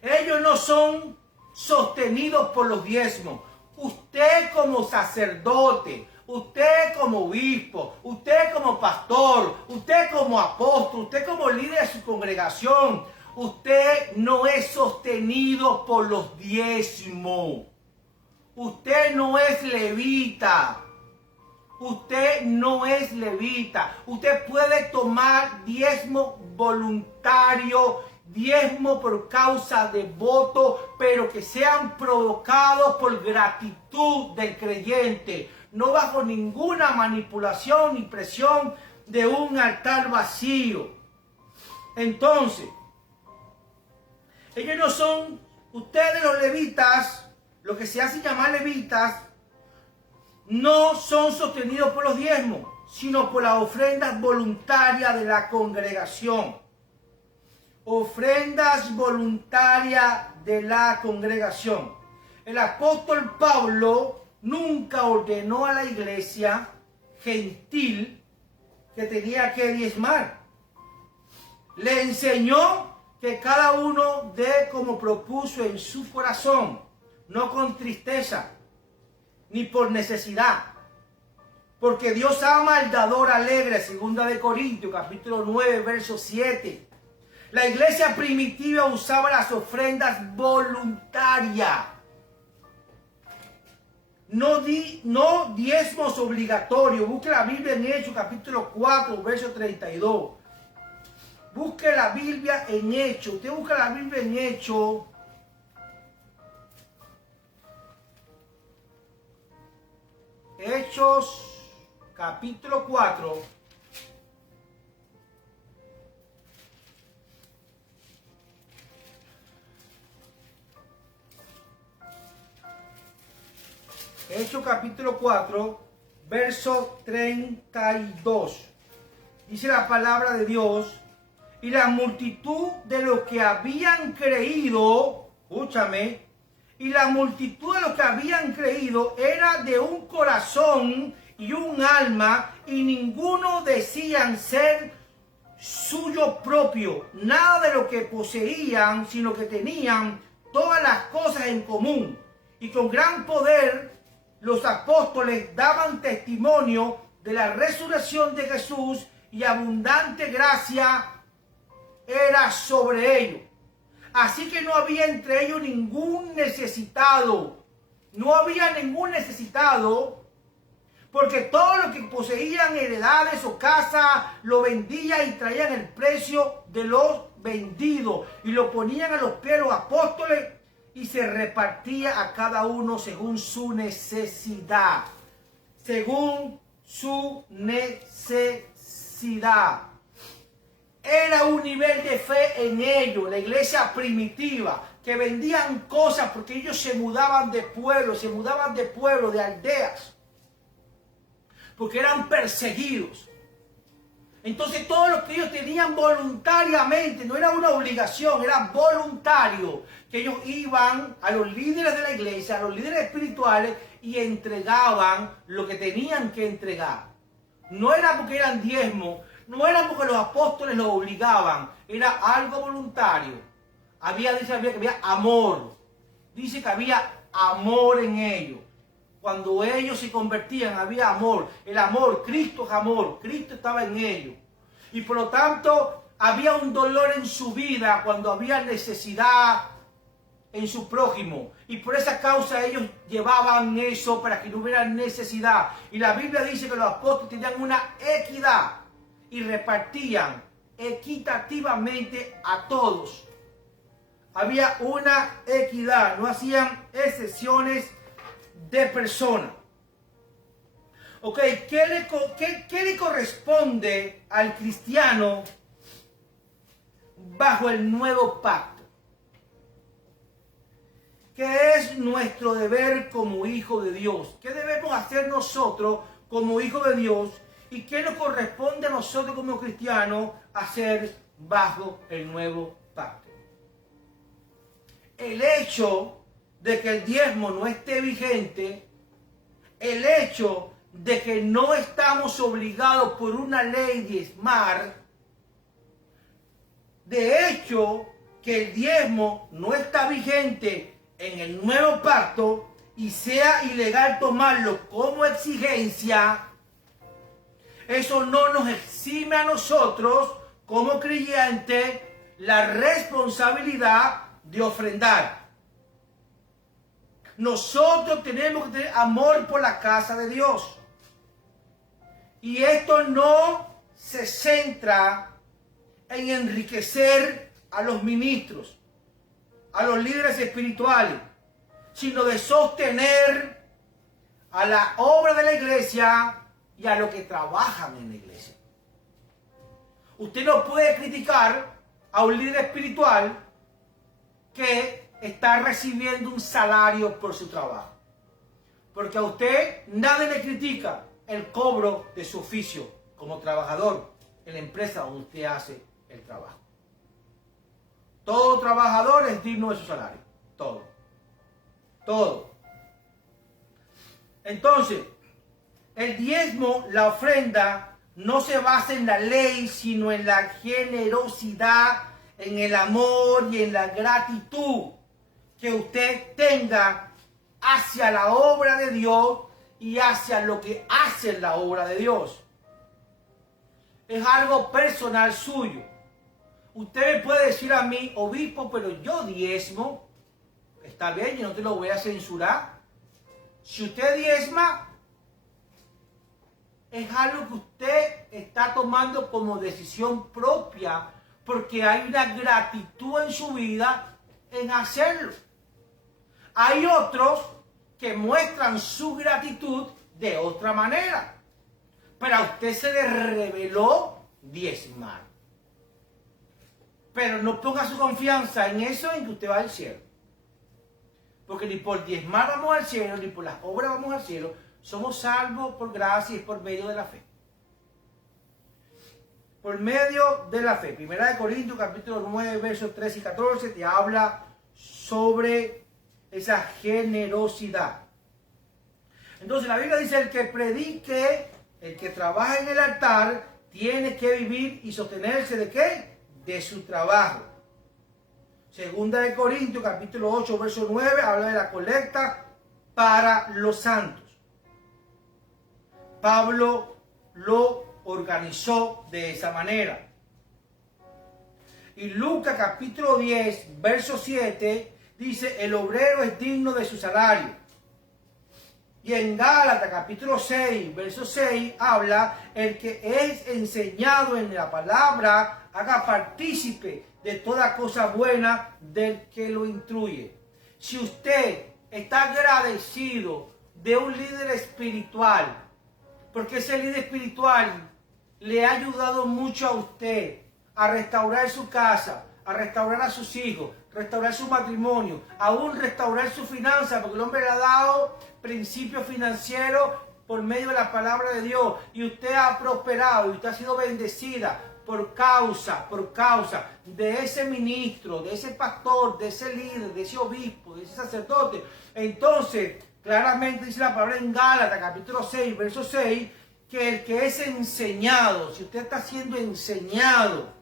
Ellos no son sostenidos por los diezmos. Usted como sacerdote, usted como obispo, usted como pastor, usted como apóstol, usted como líder de su congregación, usted no es sostenido por los diezmos. Usted no es levita. Usted no es levita. Usted puede tomar diezmo voluntario, diezmo por causa de voto, pero que sean provocados por gratitud del creyente, no bajo ninguna manipulación ni presión de un altar vacío. Entonces, ellos no son, ustedes los levitas, lo que se hace llamar levitas, no son sostenidos por los diezmos, sino por las ofrendas voluntarias de la congregación. Ofrendas voluntarias de la congregación. El apóstol Pablo nunca ordenó a la iglesia gentil que tenía que diezmar. Le enseñó que cada uno dé como propuso en su corazón, no con tristeza, ni por necesidad. Porque Dios ama al dador alegre, 2 de Corintios, capítulo 9, verso 7. La iglesia primitiva usaba las ofrendas voluntarias. No diezmos obligatorios. Busque la Biblia en Hechos, capítulo 4, verso 32. Busque la Biblia en Hechos. Usted busca la Biblia en Hechos. Hechos, capítulo 4. Hechos, capítulo 4, verso 32. Dice la palabra de Dios: y la multitud de los que habían creído, escúchame, y la multitud de los que habían creído era de un corazón y un alma, y ninguno decían ser suyo propio, nada de lo que poseían, sino que tenían todas las cosas en común. Y con gran poder los apóstoles daban testimonio de la resurrección de Jesús, y abundante gracia era sobre ellos. Así que no había entre ellos ningún necesitado. No había ningún necesitado, Porque todo lo que poseían, heredades o casas, lo vendían y traían el precio de los vendidos y lo ponían a los pies de los apóstoles y se repartía a cada uno según su necesidad. Según su necesidad. Era un nivel de fe en ellos, la iglesia primitiva, que vendían cosas porque ellos se mudaban de pueblo, de aldeas, porque eran perseguidos. Entonces todo lo que ellos tenían voluntariamente, no era una obligación, era voluntario, que ellos iban a los líderes de la iglesia, a los líderes espirituales y entregaban lo que tenían que entregar. No era porque eran diezmos, no era porque los apóstoles los obligaban, era algo voluntario. Dice que había amor, dice que había amor en ellos. Cuando ellos se convertían había amor. El amor, Cristo es amor. Cristo estaba en ellos. Y por lo tanto había un dolor en su vida cuando había necesidad en su prójimo. Y por esa causa ellos llevaban eso para que no hubiera necesidad. Y la Biblia dice que los apóstoles tenían una equidad y repartían equitativamente a todos. Había una equidad, no hacían excepciones de persona. Ok, ¿qué le corresponde al cristiano bajo el nuevo pacto? ¿Qué es nuestro deber como hijo de Dios? ¿Qué debemos hacer nosotros como hijos de Dios? ¿Y qué nos corresponde a nosotros como cristianos hacer bajo el nuevo pacto? El hecho de que el diezmo no esté vigente, el hecho de que no estamos obligados por una ley diezmar, de hecho que el diezmo no está vigente en el nuevo pacto y sea ilegal tomarlo como exigencia, eso no nos exime a nosotros como creyentes la responsabilidad de ofrendar. Nosotros tenemos que tener amor por la casa de Dios. Y esto no se centra en enriquecer a los ministros, a los líderes espirituales, sino de sostener a la obra de la iglesia y a los que trabajan en la iglesia. Usted no puede criticar a un líder espiritual que está recibiendo un salario por su trabajo. Porque a usted nadie le critica el cobro de su oficio como trabajador en la empresa donde usted hace el trabajo. Todo trabajador es digno de su salario. Todo. Todo. Entonces, el diezmo, la ofrenda, no se basa en la ley, sino en la generosidad, en el amor y en la gratitud que usted tenga hacia la obra de Dios y hacia lo que hace la obra de Dios. Es algo personal suyo. Usted me puede decir a mí, obispo, pero yo diezmo. Está bien, yo no te lo voy a censurar. Si usted diezma, es algo que usted está tomando como decisión propia porque hay una gratitud en su vida en hacerlo. Hay otros que muestran su gratitud de otra manera. Pero a usted se le reveló diezmar. Pero no ponga su confianza en eso, en que usted va al cielo. Porque ni por diezmar vamos al cielo, ni por las obras vamos al cielo. Somos salvos por gracia y por medio de la fe. Por medio de la fe. Primera de Corintios, capítulo 9, versos 13 y 14, te habla sobre esa generosidad. Entonces la Biblia dice, el que predique, el que trabaja en el altar, tiene que vivir y sostenerse ¿de qué? De su trabajo. Segunda de Corintios, capítulo 8, verso 9, habla de la colecta para los santos. Pablo lo organizó de esa manera. Y Lucas, capítulo 10, verso 7, dice, el obrero es digno de su salario. Y en Gálatas capítulo 6, verso 6, habla, el que es enseñado en la palabra, haga partícipe de toda cosa buena del que lo instruye. Si usted está agradecido de un líder espiritual, porque ese líder espiritual le ha ayudado mucho a usted a restaurar su casa, a restaurar a sus hijos, restaurar su matrimonio, aún restaurar su finanza, porque el hombre le ha dado principios financieros por medio de la palabra de Dios, y usted ha prosperado, y usted ha sido bendecida por causa de ese ministro, de ese pastor, de ese líder, de ese obispo, de ese sacerdote. Entonces, claramente dice la palabra en Gálatas, capítulo 6, verso 6, que el que es enseñado, si usted está siendo enseñado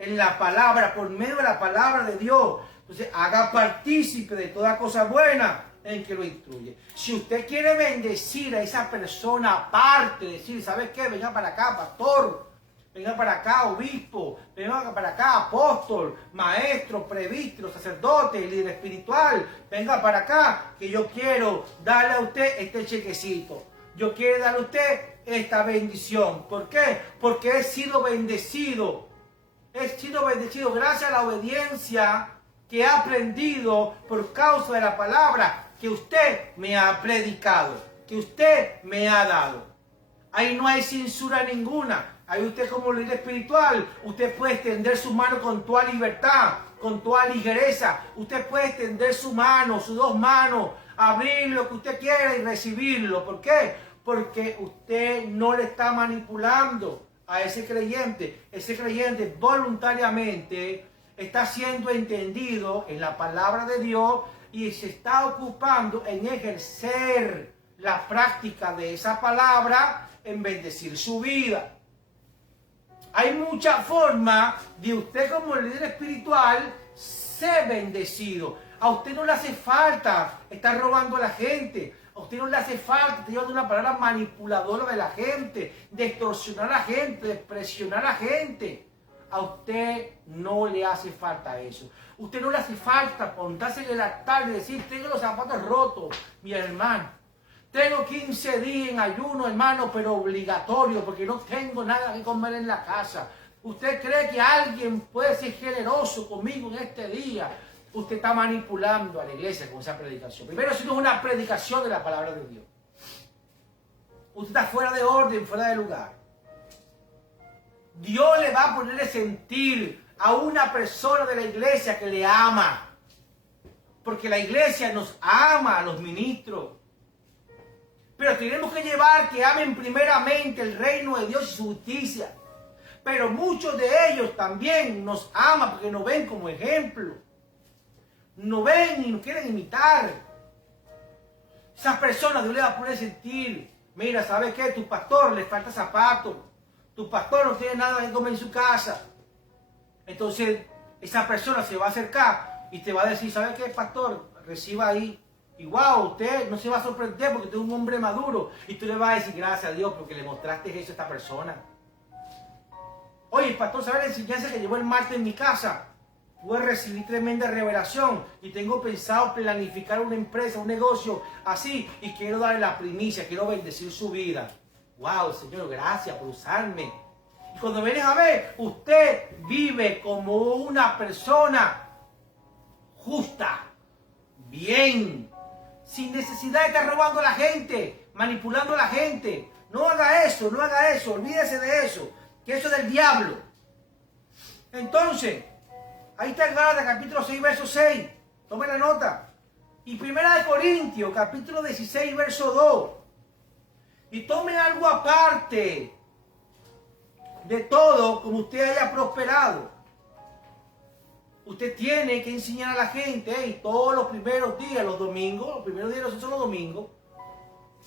en la palabra, por medio de la palabra de Dios, entonces haga partícipe de toda cosa buena en que lo instruye. Si usted quiere bendecir a esa persona aparte, decir, ¿sabes qué? Venga para acá, pastor. Venga para acá, obispo. Venga para acá, apóstol, maestro, presbítero, sacerdote, líder espiritual. Venga para acá, que yo quiero darle a usted este chequecito. Yo quiero darle a usted esta bendición. ¿Por qué? Porque he sido bendecido. He sido bendecido gracias a la obediencia que he aprendido por causa de la palabra que usted me ha predicado, que usted me ha dado. Ahí no hay censura ninguna. Ahí usted como líder espiritual, usted puede extender su mano con toda libertad, con toda ligereza. Usted puede extender su mano, sus dos manos, abrir lo que usted quiera y recibirlo. ¿Por qué? Porque usted no le está manipulando a ese creyente. Ese creyente voluntariamente está siendo entendido en la palabra de Dios y se está ocupando en ejercer la práctica de esa palabra en bendecir su vida. Hay muchas formas de usted como líder espiritual ser bendecido. A usted no le hace falta estar robando a la gente. A usted no le hace falta estar llevando una palabra manipuladora de la gente, de extorsionar a la gente, de presionar a la gente. A usted no le hace falta eso. Usted no le hace falta montarse en el altar y decir, tengo los zapatos rotos, mi hermano. Tengo 15 días en ayuno, hermano, pero obligatorio, porque no tengo nada que comer en la casa. ¿Usted cree que alguien puede ser generoso conmigo en este día? Usted está manipulando a la iglesia con esa predicación. Primero, si no es una predicación de la palabra de Dios. Usted está fuera de orden, fuera de lugar. Dios le va a poner a sentir a una persona de la iglesia que le ama. Porque la iglesia nos ama a los ministros. Pero tenemos que llevar que amen primeramente el reino de Dios y su justicia. Pero muchos de ellos también nos aman porque nos ven como ejemplo. Nos ven y nos quieren imitar. Esas personas Dios le va a poner a sentir, mira, ¿sabes qué? Tu pastor le falta zapatos. Tu pastor no tiene nada que comer en su casa. Entonces esa persona se va a acercar y te va a decir, ¿sabes qué, pastor? Reciba ahí. Y wow, usted no se va a sorprender porque usted es un hombre maduro. Y tú le vas a decir, gracias a Dios porque le mostraste eso a esta persona. Oye, pastor, ¿sabe la enseñanza que llevó el martes en mi casa? Pude recibir tremenda revelación y tengo pensado planificar una empresa, un negocio así. Y quiero darle la primicia, quiero bendecir su vida. Wow, Señor, gracias por usarme. Y cuando vienes a ver, usted vive como una persona justa, bien, sin necesidad de estar robando a la gente, manipulando a la gente. No haga eso, no haga eso, olvídese de eso, que eso es del diablo. Entonces, ahí está en Gálatas capítulo 6, verso 6. Tome la nota. Y 1 Corintios, capítulo 16, verso 2. Y tome algo aparte de todo como usted haya prosperado. Usted tiene que enseñar a la gente, y todos los primeros días, los domingos, los primeros días son los domingos,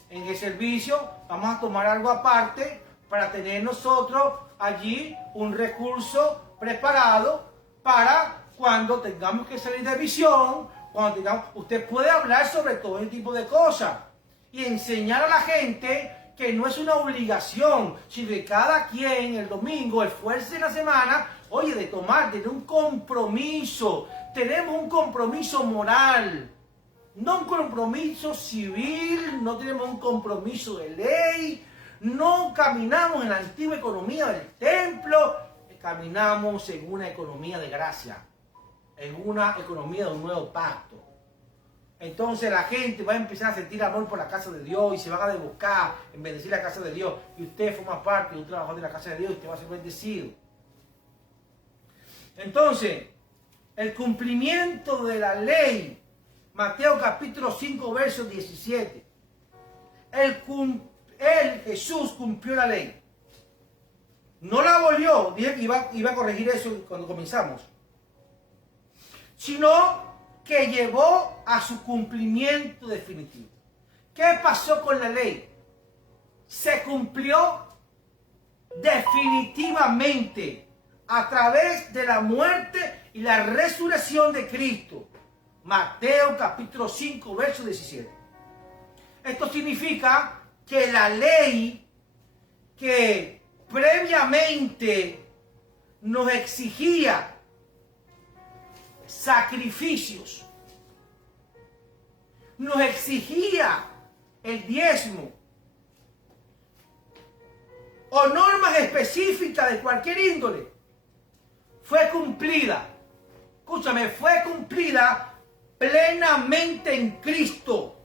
en el servicio vamos a tomar algo aparte para tener nosotros allí un recurso preparado para cuando tengamos que salir de visión, cuando tengamos, usted puede hablar sobre todo ese tipo de cosas y enseñar a la gente que no es una obligación, sino que cada quien el domingo, esfuerce en la semana, oye, de un compromiso. Tenemos un compromiso moral No un compromiso civil, no tenemos un compromiso de ley, no caminamos en la antigua economía del templo, caminamos en una economía de gracia, en una economía de un nuevo pacto. Entonces la gente va a empezar a sentir amor por la casa de Dios y se van a buscar en bendecir la casa de Dios. Y usted forma parte de un trabajador de la casa de Dios y usted va a ser bendecido. Entonces, el cumplimiento de la ley, Mateo capítulo 5, verso 17. Jesús cumplió la ley. No la abolió, dije que iba a corregir eso cuando comenzamos, sino que llevó a su cumplimiento definitivo. ¿Qué pasó con la ley? Se cumplió definitivamente a través de la muerte y la resurrección de Cristo. Mateo capítulo 5, verso 17. Esto significa que la ley que previamente nos exigía sacrificios, nos exigía el diezmo o normas específicas de cualquier índole, fue cumplida. Escúchame, fue cumplida plenamente en Cristo.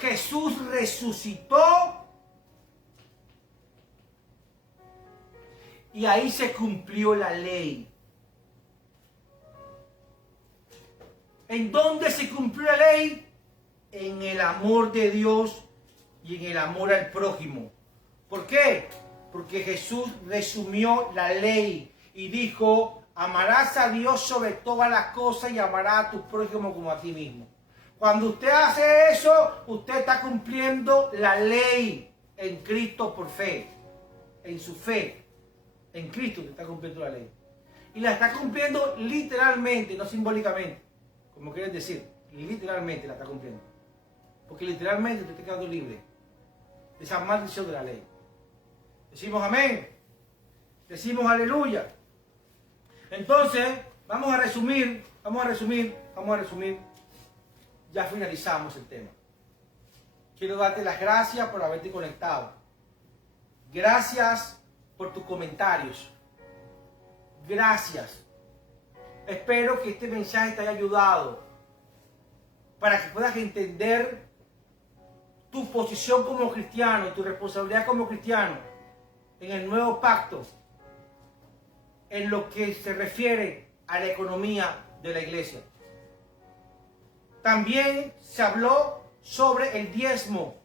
Jesús resucitó y ahí se cumplió la ley. ¿En dónde se cumplió la ley? En el amor de Dios y en el amor al prójimo. ¿Por qué? Porque Jesús resumió la ley y dijo: amarás a Dios sobre todas las cosas y amarás a tu prójimo como a ti mismo. Cuando usted hace eso, usted está cumpliendo la ley en Cristo por fe. En su fe. En Cristo usted está cumpliendo la ley. Y la está cumpliendo literalmente, no simbólicamente. Como quieren decir, literalmente la está cumpliendo. Porque literalmente usted está quedando libre de esa maldición de la ley. Decimos amén. Decimos aleluya. Entonces, vamos a resumir. Ya finalizamos el tema. Quiero darte las gracias por haberte conectado. Gracias por tus comentarios. Gracias. Espero que este mensaje te haya ayudado para que puedas entender tu posición como cristiano, tu responsabilidad como cristiano en el nuevo pacto, en lo que se refiere a la economía de la iglesia. También se habló sobre el diezmo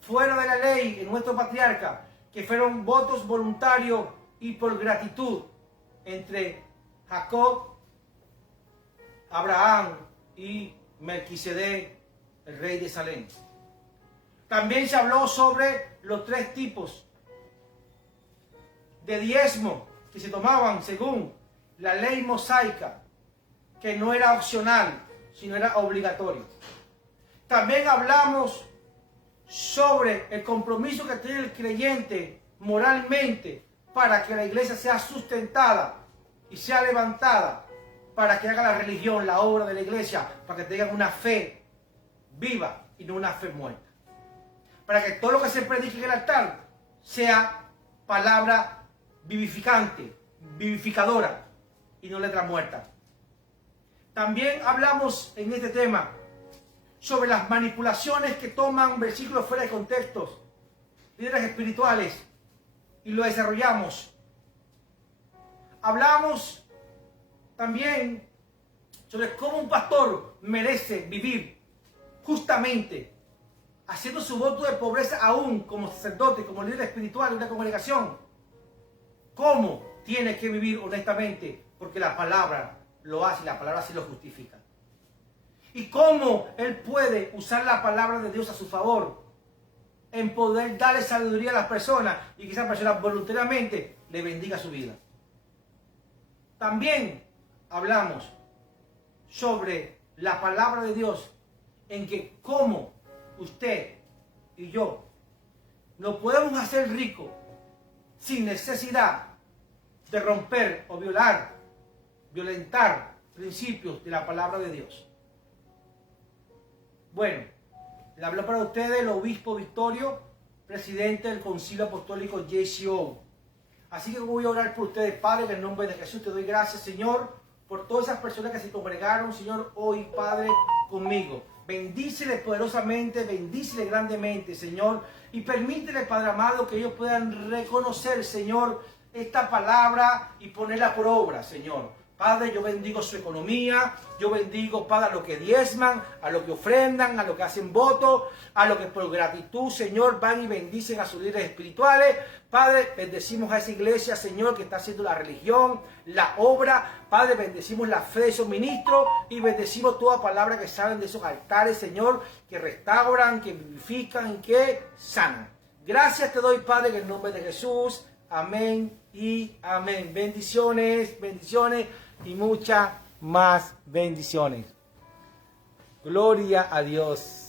fuera de la ley en nuestro patriarca, que fueron votos voluntarios y por gratitud entre Jacob, Abraham y Melquisedec, el rey de Salem. También se habló sobre los 3 tipos de diezmo que se tomaban según la ley mosaica, que no era opcional, sino era obligatorio. También hablamos sobre el compromiso que tiene el creyente moralmente para que la iglesia sea sustentada y sea levantada, para que haga la religión, la obra de la iglesia, para que tengan una fe viva y no una fe muerta. Para que todo lo que se predique en el altar sea palabra vivificante, vivificadora y no letra muerta. También hablamos en este tema sobre las manipulaciones que toman versículos fuera de contextos, líderes espirituales, y lo desarrollamos. Hablamos también sobre cómo un pastor merece vivir justamente, haciendo su voto de pobreza aún como sacerdote, como líder espiritual de una congregación. Cómo tiene que vivir honestamente, porque la palabra lo hace y la palabra sí lo justifica. Y cómo él puede usar la palabra de Dios a su favor, en poder darle sabiduría a las personas y que esa persona voluntariamente le bendiga su vida. También hablamos sobre la palabra de Dios, en que cómo usted y yo nos podemos hacer ricos sin necesidad de romper o violentar principios de la palabra de Dios. Bueno, le habló para ustedes el obispo Victorio, presidente del Concilio Apostólico JCO. Así que voy a orar por ustedes, Padre, en el nombre de Jesús. Te doy gracias, Señor, por todas esas personas que se congregaron, Señor, hoy, Padre, conmigo. Bendícele poderosamente, bendícele grandemente, Señor, y permítele, Padre amado, que ellos puedan reconocer, Señor, esta palabra y ponerla por obra, Señor. Padre, yo bendigo su economía, yo bendigo, Padre, a los que diezman, a los que ofrendan, a los que hacen votos, a los que por gratitud, Señor, van y bendicen a sus líderes espirituales. Padre, bendecimos a esa iglesia, Señor, que está haciendo la religión, la obra. Padre, bendecimos la fe de esos ministros y bendecimos toda palabra que salen de esos altares, Señor, que restauran, que vivifican y que sanan. Gracias te doy, Padre, en el nombre de Jesús. Amén y amén. Bendiciones, bendiciones y muchas más bendiciones. Gloria a Dios.